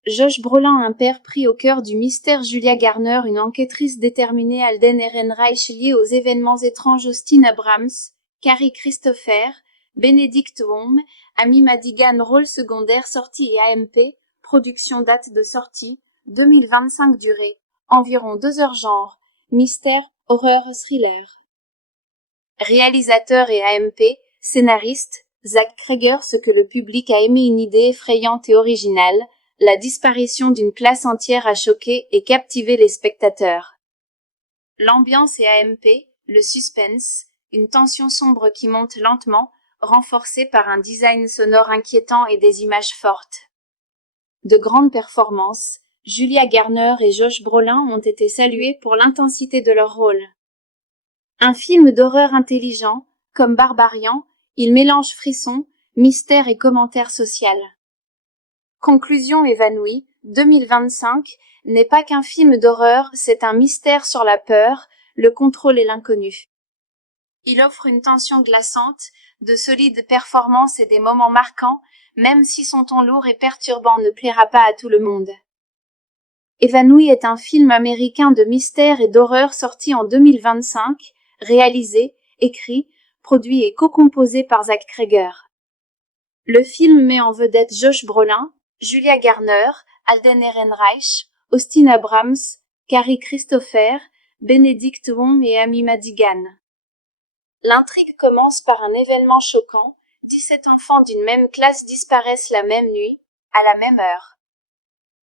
Josh Brolin, un père pris au cœur du mystère, Julia Garner, une enquêtrice déterminée, Alden Ehrenreich lié aux événements étranges, Austin Abrams, Carrie Christopher, Benedict Wong, Amy Madigan, rôle secondaire, sortie et AMP, production date de sortie, 2025 durée, environ 2 heures genre, mystère, horreur, thriller. Réalisateur et AMP, scénariste, Zach Cregger ce que le public a aimé une idée effrayante et originale, la disparition d'une classe entière a choqué et captivé les spectateurs. L'ambiance et AMP, le suspense, une tension sombre qui monte lentement, renforcée par un design sonore inquiétant et des images fortes. De grandes performances, Julia Garner et Josh Brolin ont été salués pour l'intensité de leur rôle. Un film d'horreur intelligent, comme Barbarian, il mélange frisson, mystère et commentaire social. Conclusion évanouie, 2025 n'est pas qu'un film d'horreur, c'est un mystère sur la peur, le contrôle et l'inconnu. Il offre une tension glaçante, de solides performances et des moments marquants, même si son ton lourd et perturbant ne plaira pas à tout le monde. Évanoui est un film américain de mystère et d'horreur sorti en 2025, réalisé, écrit, produit et co-composé par Zach Cregger. Le film met en vedette Josh Brolin, Julia Garner, Alden Ehrenreich, Austin Abrams, Carrie Christopher, Benedict Wong et Amy Madigan. L'intrigue commence par un événement choquant, 17 enfants d'une même classe disparaissent la même nuit, à la même heure.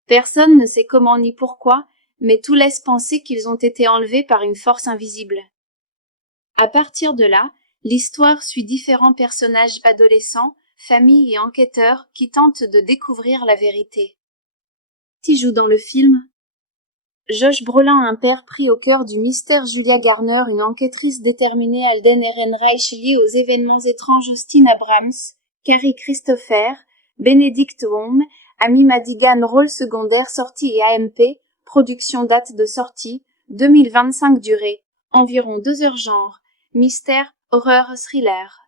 Personne ne sait comment ni pourquoi, mais tout laisse penser qu'ils ont été enlevés par une force invisible. À partir de là, l'histoire suit différents personnages adolescents, familles et enquêteurs qui tentent de découvrir la vérité. Qui joue dans le film? Josh Brolin, un père pris au cœur du mystère, Julia Garner, une enquêtrice déterminée, Alden Ehrenreich liée aux événements étranges, Austin Abrams, Carrie Christopher, Benedict Wong, Amy Madigan, rôle secondaire, sortie et AMP, production, date de sortie, 2025, durée, environ 2 heures, genre, mystère, horreur, thriller.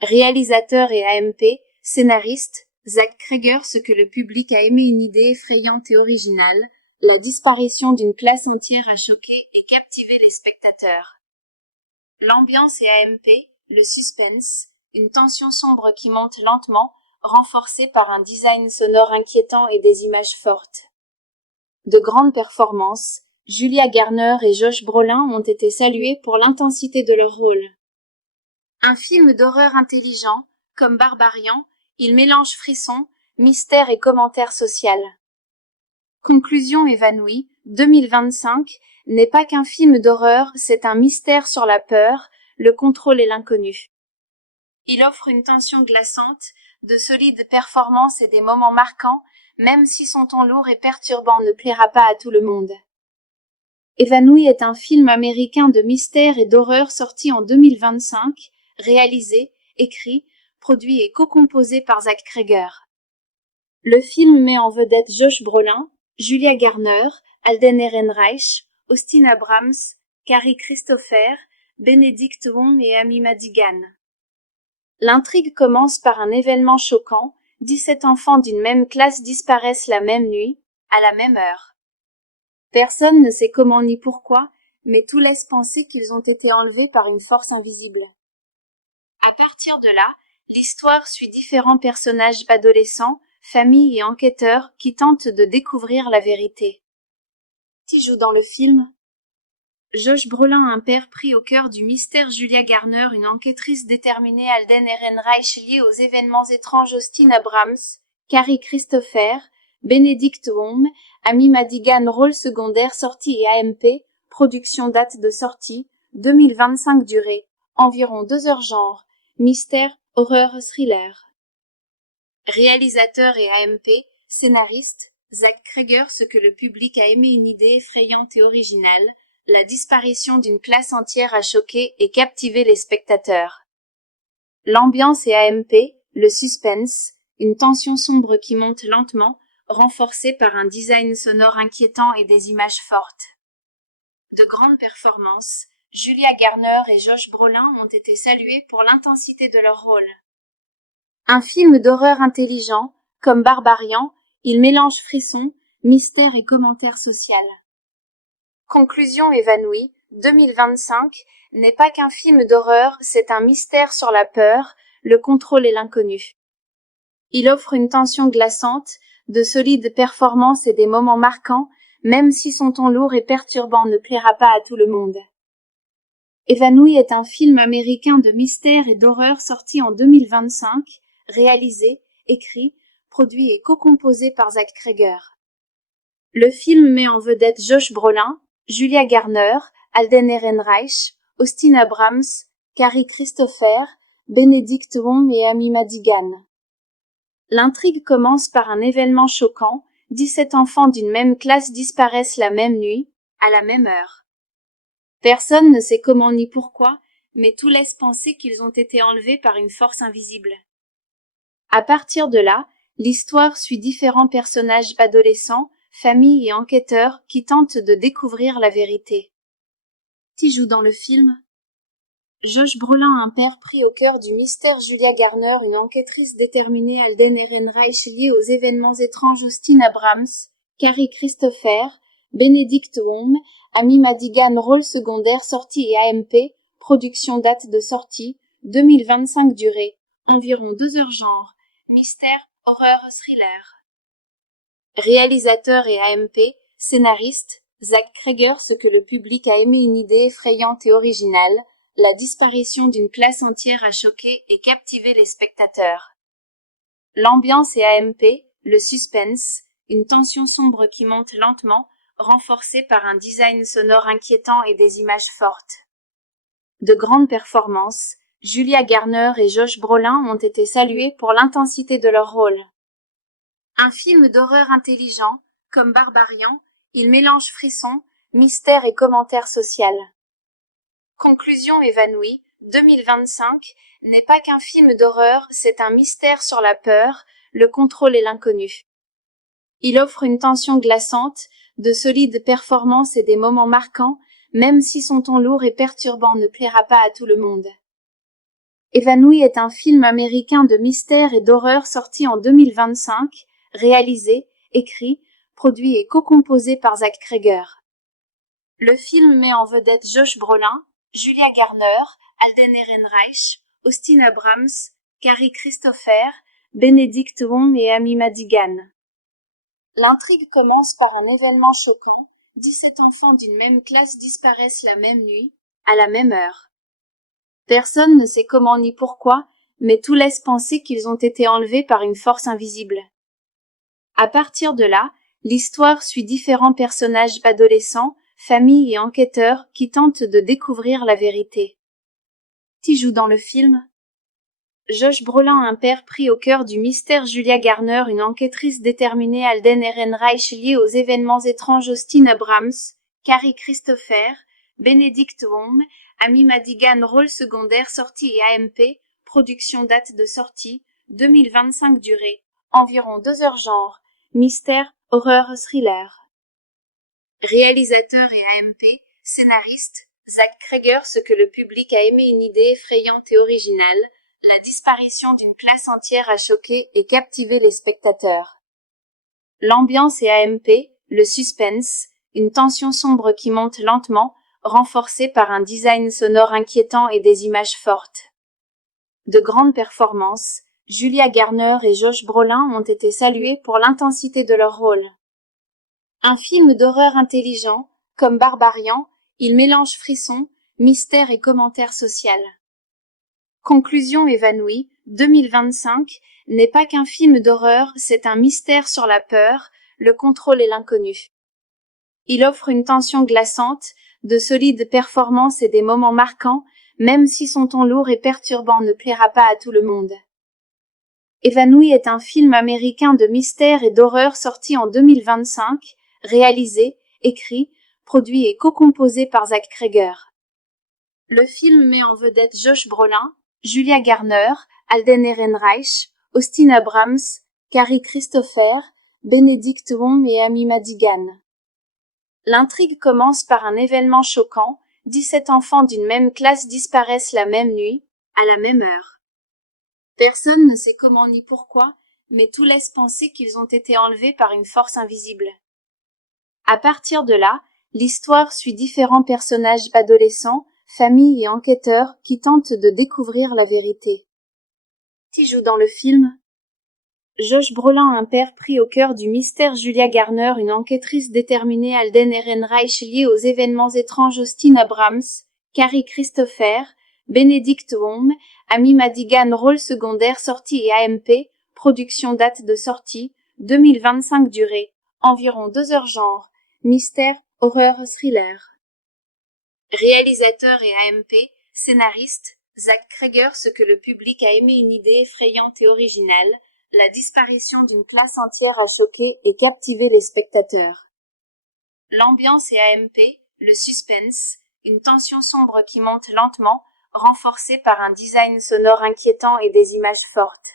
Réalisateur et AMP, scénariste, Zach Cregger. Ce que le public a aimé, une idée effrayante et originale, la disparition d'une classe entière a choqué et captivé les spectateurs. L'ambiance et AMP, le suspense, une tension sombre qui monte lentement, renforcée par un design sonore inquiétant et des images fortes. De grandes performances, Julia Garner et Josh Brolin ont été salués pour l'intensité de leur rôle. Un film d'horreur intelligent, comme Barbarian, il mélange frisson, mystère et commentaire social. Conclusion, Évanoui, 2025, n'est pas qu'un film d'horreur, c'est un mystère sur la peur, le contrôle et l'inconnu. Il offre une tension glaçante, de solides performances et des moments marquants, même si son ton lourd et perturbant ne plaira pas à tout le monde. Évanoui est un film américain de mystère et d'horreur sorti en 2025, réalisé, écrit, produit et co-composé par Zach Cregger. Le film met en vedette Josh Brolin, Julia Garner, Alden Ehrenreich, Austin Abrams, Carrie Christopher, Benedict Wong et Amy Madigan. L'intrigue commence par un événement choquant, 17 enfants d'une même classe disparaissent la même nuit, à la même heure. Personne ne sait comment ni pourquoi, mais tout laisse penser qu'ils ont été enlevés par une force invisible. À partir de là, l'histoire suit différents personnages adolescents, familles et enquêteurs qui tentent de découvrir la vérité. Qui joue dans le film? Josh Brolin, un père pris au cœur du mystère, Julia Garner, une enquêtrice déterminée, Alden Ehrenreich liée aux événements étranges, Austin Abrams, Carrie Christopher, Benedict Wong, Amy Madigan, rôle secondaire, sortie et AMP, production, date de sortie, 2025, durée, environ 2 heures, genre, mystère, horreur, thriller. Réalisateur et AMP, scénariste, Zach Cregger. Ce que le public a aimé, une idée effrayante et originale, la disparition d'une classe entière a choqué et captivé les spectateurs. L'ambiance et AMP, le suspense, une tension sombre qui monte lentement, renforcée par un design sonore inquiétant et des images fortes. De grandes performances, Julia Garner et Josh Brolin ont été salués pour l'intensité de leur rôle. Un film d'horreur intelligent, comme Barbarian, il mélange frisson, mystère et commentaire social. Conclusion, Évanoui, 2025, n'est pas qu'un film d'horreur, c'est un mystère sur la peur, le contrôle et l'inconnu. Il offre une tension glaçante, de solides performances et des moments marquants, même si son ton lourd et perturbant ne plaira pas à tout le monde. Évanoui est un film américain de mystère et d'horreur sorti en 2025, réalisé, écrit, produit et co-composé par Zach Cregger. Le film met en vedette Josh Brolin, Julia Garner, Alden Ehrenreich, Austin Abrams, Carrie Christopher, Benedict Wong et Amy Madigan. L'intrigue commence par un événement choquant, 17 enfants d'une même classe disparaissent la même nuit, à la même heure. Personne ne sait comment ni pourquoi, mais tout laisse penser qu'ils ont été enlevés par une force invisible. À partir de là, l'histoire suit différents personnages adolescents, familles et enquêteurs qui tentent de découvrir la vérité. Qui joue dans le film? Josh Brolin, un père pris au cœur du mystère, Julia Garner, une enquêtrice déterminée, Alden Ehrenreich liée aux événements étranges, Austin Abrams, Carrie Christopher, Benedict Wong, Amy Madigan rôle secondaire sortie et AMP, production date de sortie, 2025 durée, environ 2 heures genre, mystère, horreur, thriller. Réalisateur et AMP, scénariste, Zach Cregger. Ce que le public a aimé, une idée effrayante et originale, la disparition d'une classe entière a choqué et captivé les spectateurs. L'ambiance et AMP, le suspense, une tension sombre qui monte lentement, renforcée par un design sonore inquiétant et des images fortes. De grandes performances, Julia Garner et Josh Brolin ont été salués pour l'intensité de leur rôle. Un film d'horreur intelligent, comme Barbarian, il mélange frisson, mystère et commentaire social. Conclusion évanouie, 2025 n'est pas qu'un film d'horreur, c'est un mystère sur la peur, le contrôle et l'inconnu. Il offre une tension glaçante, de solides performances et des moments marquants, même si son ton lourd et perturbant ne plaira pas à tout le monde. Évanoui est un film américain de mystère et d'horreur sorti en 2025, réalisé, écrit, produit et co-composé par Zach Cregger. Le film met en vedette Josh Brolin, Julia Garner, Alden Ehrenreich, Austin Abrams, Carrie Christopher, Benedict Wong et Amy Madigan. L'intrigue commence par un événement choquant, 17 enfants d'une même classe disparaissent la même nuit, à la même heure. Personne ne sait comment ni pourquoi, mais tout laisse penser qu'ils ont été enlevés par une force invisible. À partir de là, l'histoire suit différents personnages adolescents, familles et enquêteurs qui tentent de découvrir la vérité. Qui joue dans le film? Josh Brolin, un père pris au cœur du mystère, Julia Garner, une enquêtrice déterminée, Alden Ehrenreich lié aux événements étranges, Austin Abrams, Carrie Christopher, Benedict Wong, Amy Madigan rôle secondaire sortie et AMP, production date de sortie, 2025 durée, environ 2 heures genre, mystère, horreur, thriller. Réalisateur et AMP, scénariste, Zach Cregger. Ce que le public a aimé, une idée effrayante et originale, la disparition d'une classe entière a choqué et captivé les spectateurs. L'ambiance et AMP, le suspense, une tension sombre qui monte lentement, renforcée par un design sonore inquiétant et des images fortes. De grandes performances, Julia Garner et Josh Brolin ont été salués pour l'intensité de leur rôle. Un film d'horreur intelligent, comme Barbarian, il mélange frisson, mystère et commentaire social. Conclusion évanouie, 2025 n'est pas qu'un film d'horreur, c'est un mystère sur la peur, le contrôle et l'inconnu. Il offre une tension glaçante, de solides performances et des moments marquants, même si son ton lourd et perturbant ne plaira pas à tout le monde. Évanoui est un film américain de mystère et d'horreur sorti en 2025, réalisé, écrit, produit et co-composé par Zach Cregger. Le film met en vedette Josh Brolin, Julia Garner, Alden Ehrenreich, Austin Abrams, Carrie Christopher, Benedict Wong et Amy Madigan. L'intrigue commence par un événement choquant, 17 enfants d'une même classe disparaissent la même nuit, à la même heure. Personne ne sait comment ni pourquoi, mais tout laisse penser qu'ils ont été enlevés par une force invisible. À partir de là, l'histoire suit différents personnages adolescents, familles et enquêteurs qui tentent de découvrir la vérité. Qui joue dans le film? Josh Brolin, un père pris au cœur du mystère, Julia Garner, une enquêtrice déterminée, Alden Ehrenreich lié aux événements étranges, Austin Abrams, Carrie Christopher, Benedict Wong, Amy Madigan rôle secondaire sortie et AMP, production date de sortie, 2025 durée, environ 2 heures genre, mystère, horreur, thriller. Réalisateur et AMP, scénariste, Zach Cregger. Ce que le public a aimé, une idée effrayante et originale, la disparition d'une classe entière a choqué et captivé les spectateurs. L'ambiance et AMP, le suspense, une tension sombre qui monte lentement, renforcée par un design sonore inquiétant et des images fortes.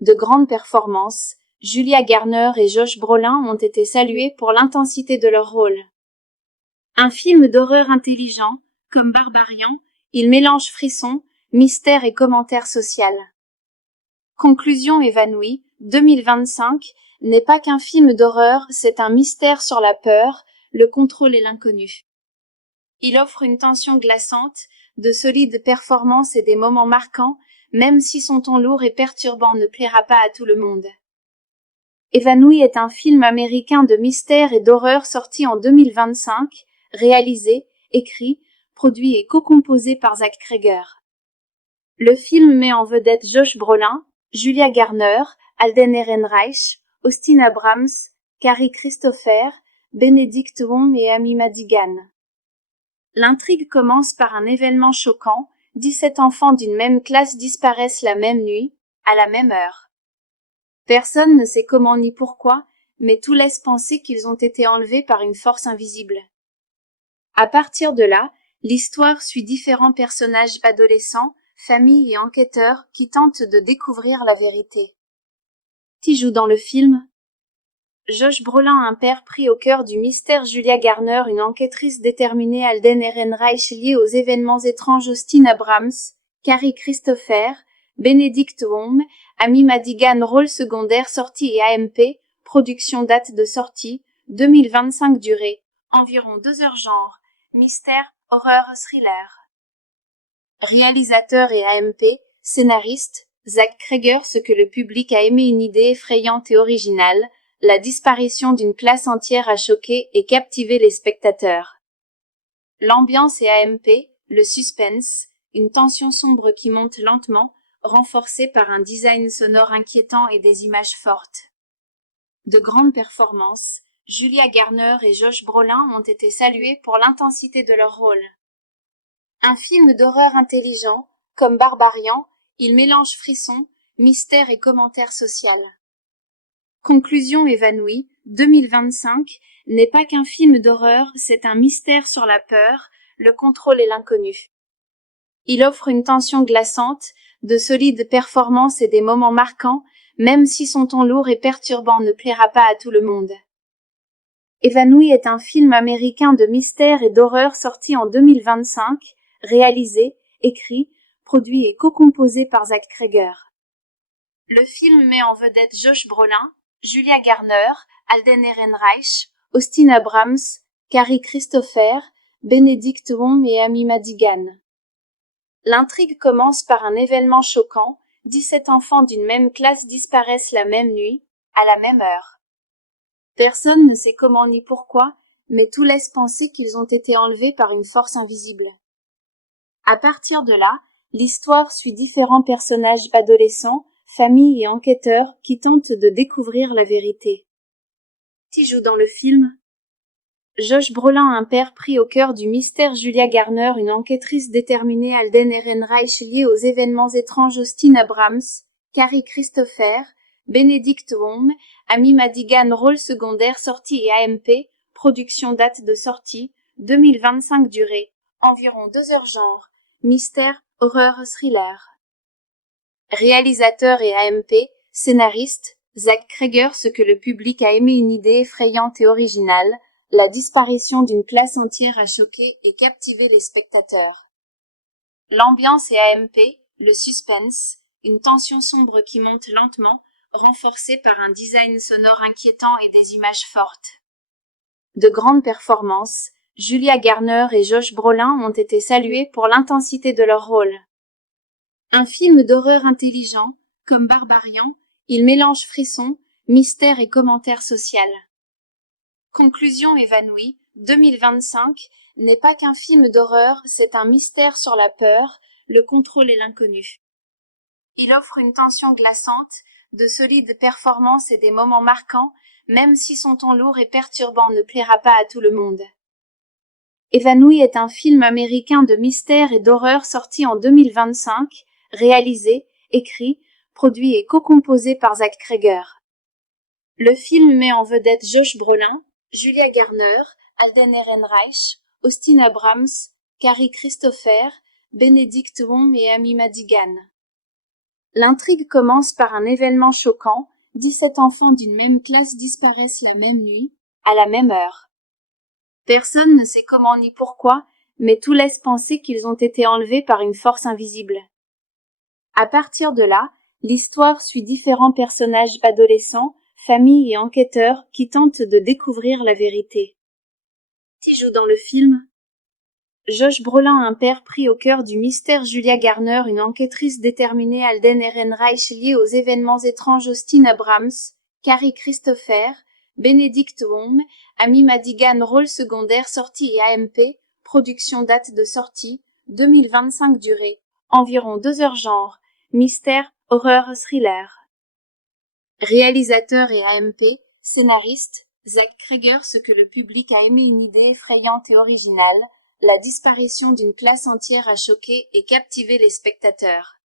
De grandes performances, Julia Garner et Josh Brolin ont été salués pour l'intensité de leur rôle. Un film d'horreur intelligent, comme Barbarian, il mélange frisson, mystère et commentaire social. Conclusion évanouie, 2025 n'est pas qu'un film d'horreur, c'est un mystère sur la peur, le contrôle et l'inconnu. Il offre une tension glaçante, de solides performances et des moments marquants, même si son ton lourd et perturbant ne plaira pas à tout le monde. Évanoui est un film américain de mystère et d'horreur sorti en 2025, réalisé, écrit, produit et co-composé par Zach Cregger. Le film met en vedette Josh Brolin, Julia Garner, Alden Ehrenreich, Austin Abrams, Carrie Christopher, Benedict Wong et Amy Madigan. L'intrigue commence par un événement choquant, 17 enfants d'une même classe disparaissent la même nuit, à la même heure. Personne ne sait comment ni pourquoi, mais tout laisse penser qu'ils ont été enlevés par une force invisible. À partir de là, l'histoire suit différents personnages adolescents, familles et enquêteurs qui tentent de découvrir la vérité. Qui joue dans le film? Josh Brolin, un père pris au cœur du mystère, Julia Garner, une enquêtrice déterminée, Alden Ehrenreich lié aux événements étranges, Austin Abrams, Carrie Christopher, Benedict Wong, Amy Madigan, rôle secondaire, sortie et AMP, production, date de sortie, 2025, durée, environ 2 heures, genre, mystère, horreur, thriller. Réalisateur et AMP, scénariste, Zach Cregger. Ce que le public a aimé, une idée effrayante et originale, la disparition d'une classe entière a choqué et captivé les spectateurs. L'ambiance et AMP, le suspense, une tension sombre qui monte lentement, renforcée par un design sonore inquiétant et des images fortes. De grandes performances, Julia Garner et Josh Brolin ont été salués pour l'intensité de leur rôle. Un film d'horreur intelligent, comme Barbarian, il mélange frisson, mystère et commentaire social. Conclusion, Évanoui, 2025, n'est pas qu'un film d'horreur, c'est un mystère sur la peur, le contrôle et l'inconnu. Il offre une tension glaçante, de solides performances et des moments marquants, même si son ton lourd et perturbant ne plaira pas à tout le monde. Évanoui est un film américain de mystère et d'horreur sorti en 2025, réalisé, écrit, produit et co-composé par Zach Cregger. Le film met en vedette Josh Brolin, Julia Garner, Alden Ehrenreich, Austin Abrams, Carrie Christopher, Benedict Wong et Amy Madigan. L'intrigue commence par un événement choquant, 17 enfants d'une même classe disparaissent la même nuit, à la même heure. Personne ne sait comment ni pourquoi, mais tout laisse penser qu'ils ont été enlevés par une force invisible. À partir de là, l'histoire suit différents personnages adolescents, familles et enquêteurs qui tentent de découvrir la vérité. Qui joue dans le film? Josh Brolin, un père pris au cœur du mystère, Julia Garner, une enquêtrice déterminée, Alden Ehrenreich lié aux événements étranges, Austin Abrams, Carrie Christopher, Benedict Wong, Amy Madigan, rôle secondaire, sortie et AMP, production, date de sortie, 2025, durée, environ 2 heures, genre, mystère, horreur, thriller. Réalisateur et AMP, scénariste, Zach Cregger. Ce que le public a aimé, une idée effrayante et originale, la disparition d'une classe entière a choqué et captivé les spectateurs. L'ambiance et AMP, le suspense, une tension sombre qui monte lentement, renforcée par un design sonore inquiétant et des images fortes. De grandes performances, Julia Garner et Josh Brolin ont été salués pour l'intensité de leur rôle. Un film d'horreur intelligent, comme Barbarian, il mélange frisson, mystère et commentaire social. Conclusion, Évanoui, 2025, n'est pas qu'un film d'horreur, c'est un mystère sur la peur, le contrôle et l'inconnu. Il offre une tension glaçante, de solides performances et des moments marquants, même si son ton lourd et perturbant ne plaira pas à tout le monde. Évanoui est un film américain de mystère et d'horreur sorti en 2025, réalisé, écrit, produit et co-composé par Zach Cregger. Le film met en vedette Josh Brolin, Julia Garner, Alden Ehrenreich, Austin Abrams, Carrie Christopher, Benedict Wong et Amy Madigan. L'intrigue commence par un événement choquant, 17 enfants d'une même classe disparaissent la même nuit, à la même heure. Personne ne sait comment ni pourquoi, mais tout laisse penser qu'ils ont été enlevés par une force invisible. À partir de là, l'histoire suit différents personnages adolescents, famille et enquêteurs qui tentent de découvrir la vérité. Qui joue dans le film? Josh Brolin, un père pris au cœur du mystère. Julia Garner, une enquêtrice déterminée. Alden Ehrenreich, lié aux événements étranges. Austin Abrams, Carrie Christopher, Benedict Wong, Amy Madigan, rôle secondaire. Sortie et AMP, production. Date de sortie, 2025. Durée, environ 2 heures. Genre, mystère, horreur, thriller. Réalisateur et AMP, scénariste, Zach Cregger. Ce que le public a aimé, une idée effrayante et originale. La disparition d'une classe entière a choqué et captivé les spectateurs.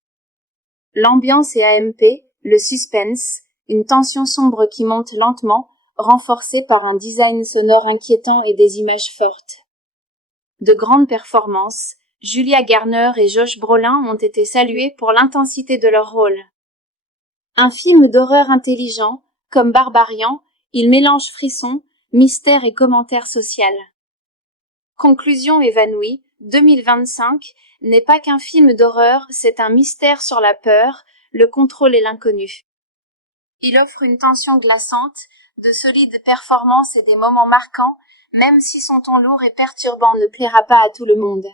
L'ambiance et AMP, le suspense, une tension sombre qui monte lentement, renforcée par un design sonore inquiétant et des images fortes. De grandes performances, Julia Garner et Josh Brolin ont été salués pour l'intensité de leur rôle. Un film d'horreur intelligent, comme Barbarian, il mélange frisson, mystère et commentaire social. Conclusion évanouie, 2025 n'est pas qu'un film d'horreur, c'est un mystère sur la peur, le contrôle et l'inconnu. Il offre une tension glaçante, de solides performances et des moments marquants, même si son ton lourd et perturbant ne plaira pas à tout le monde.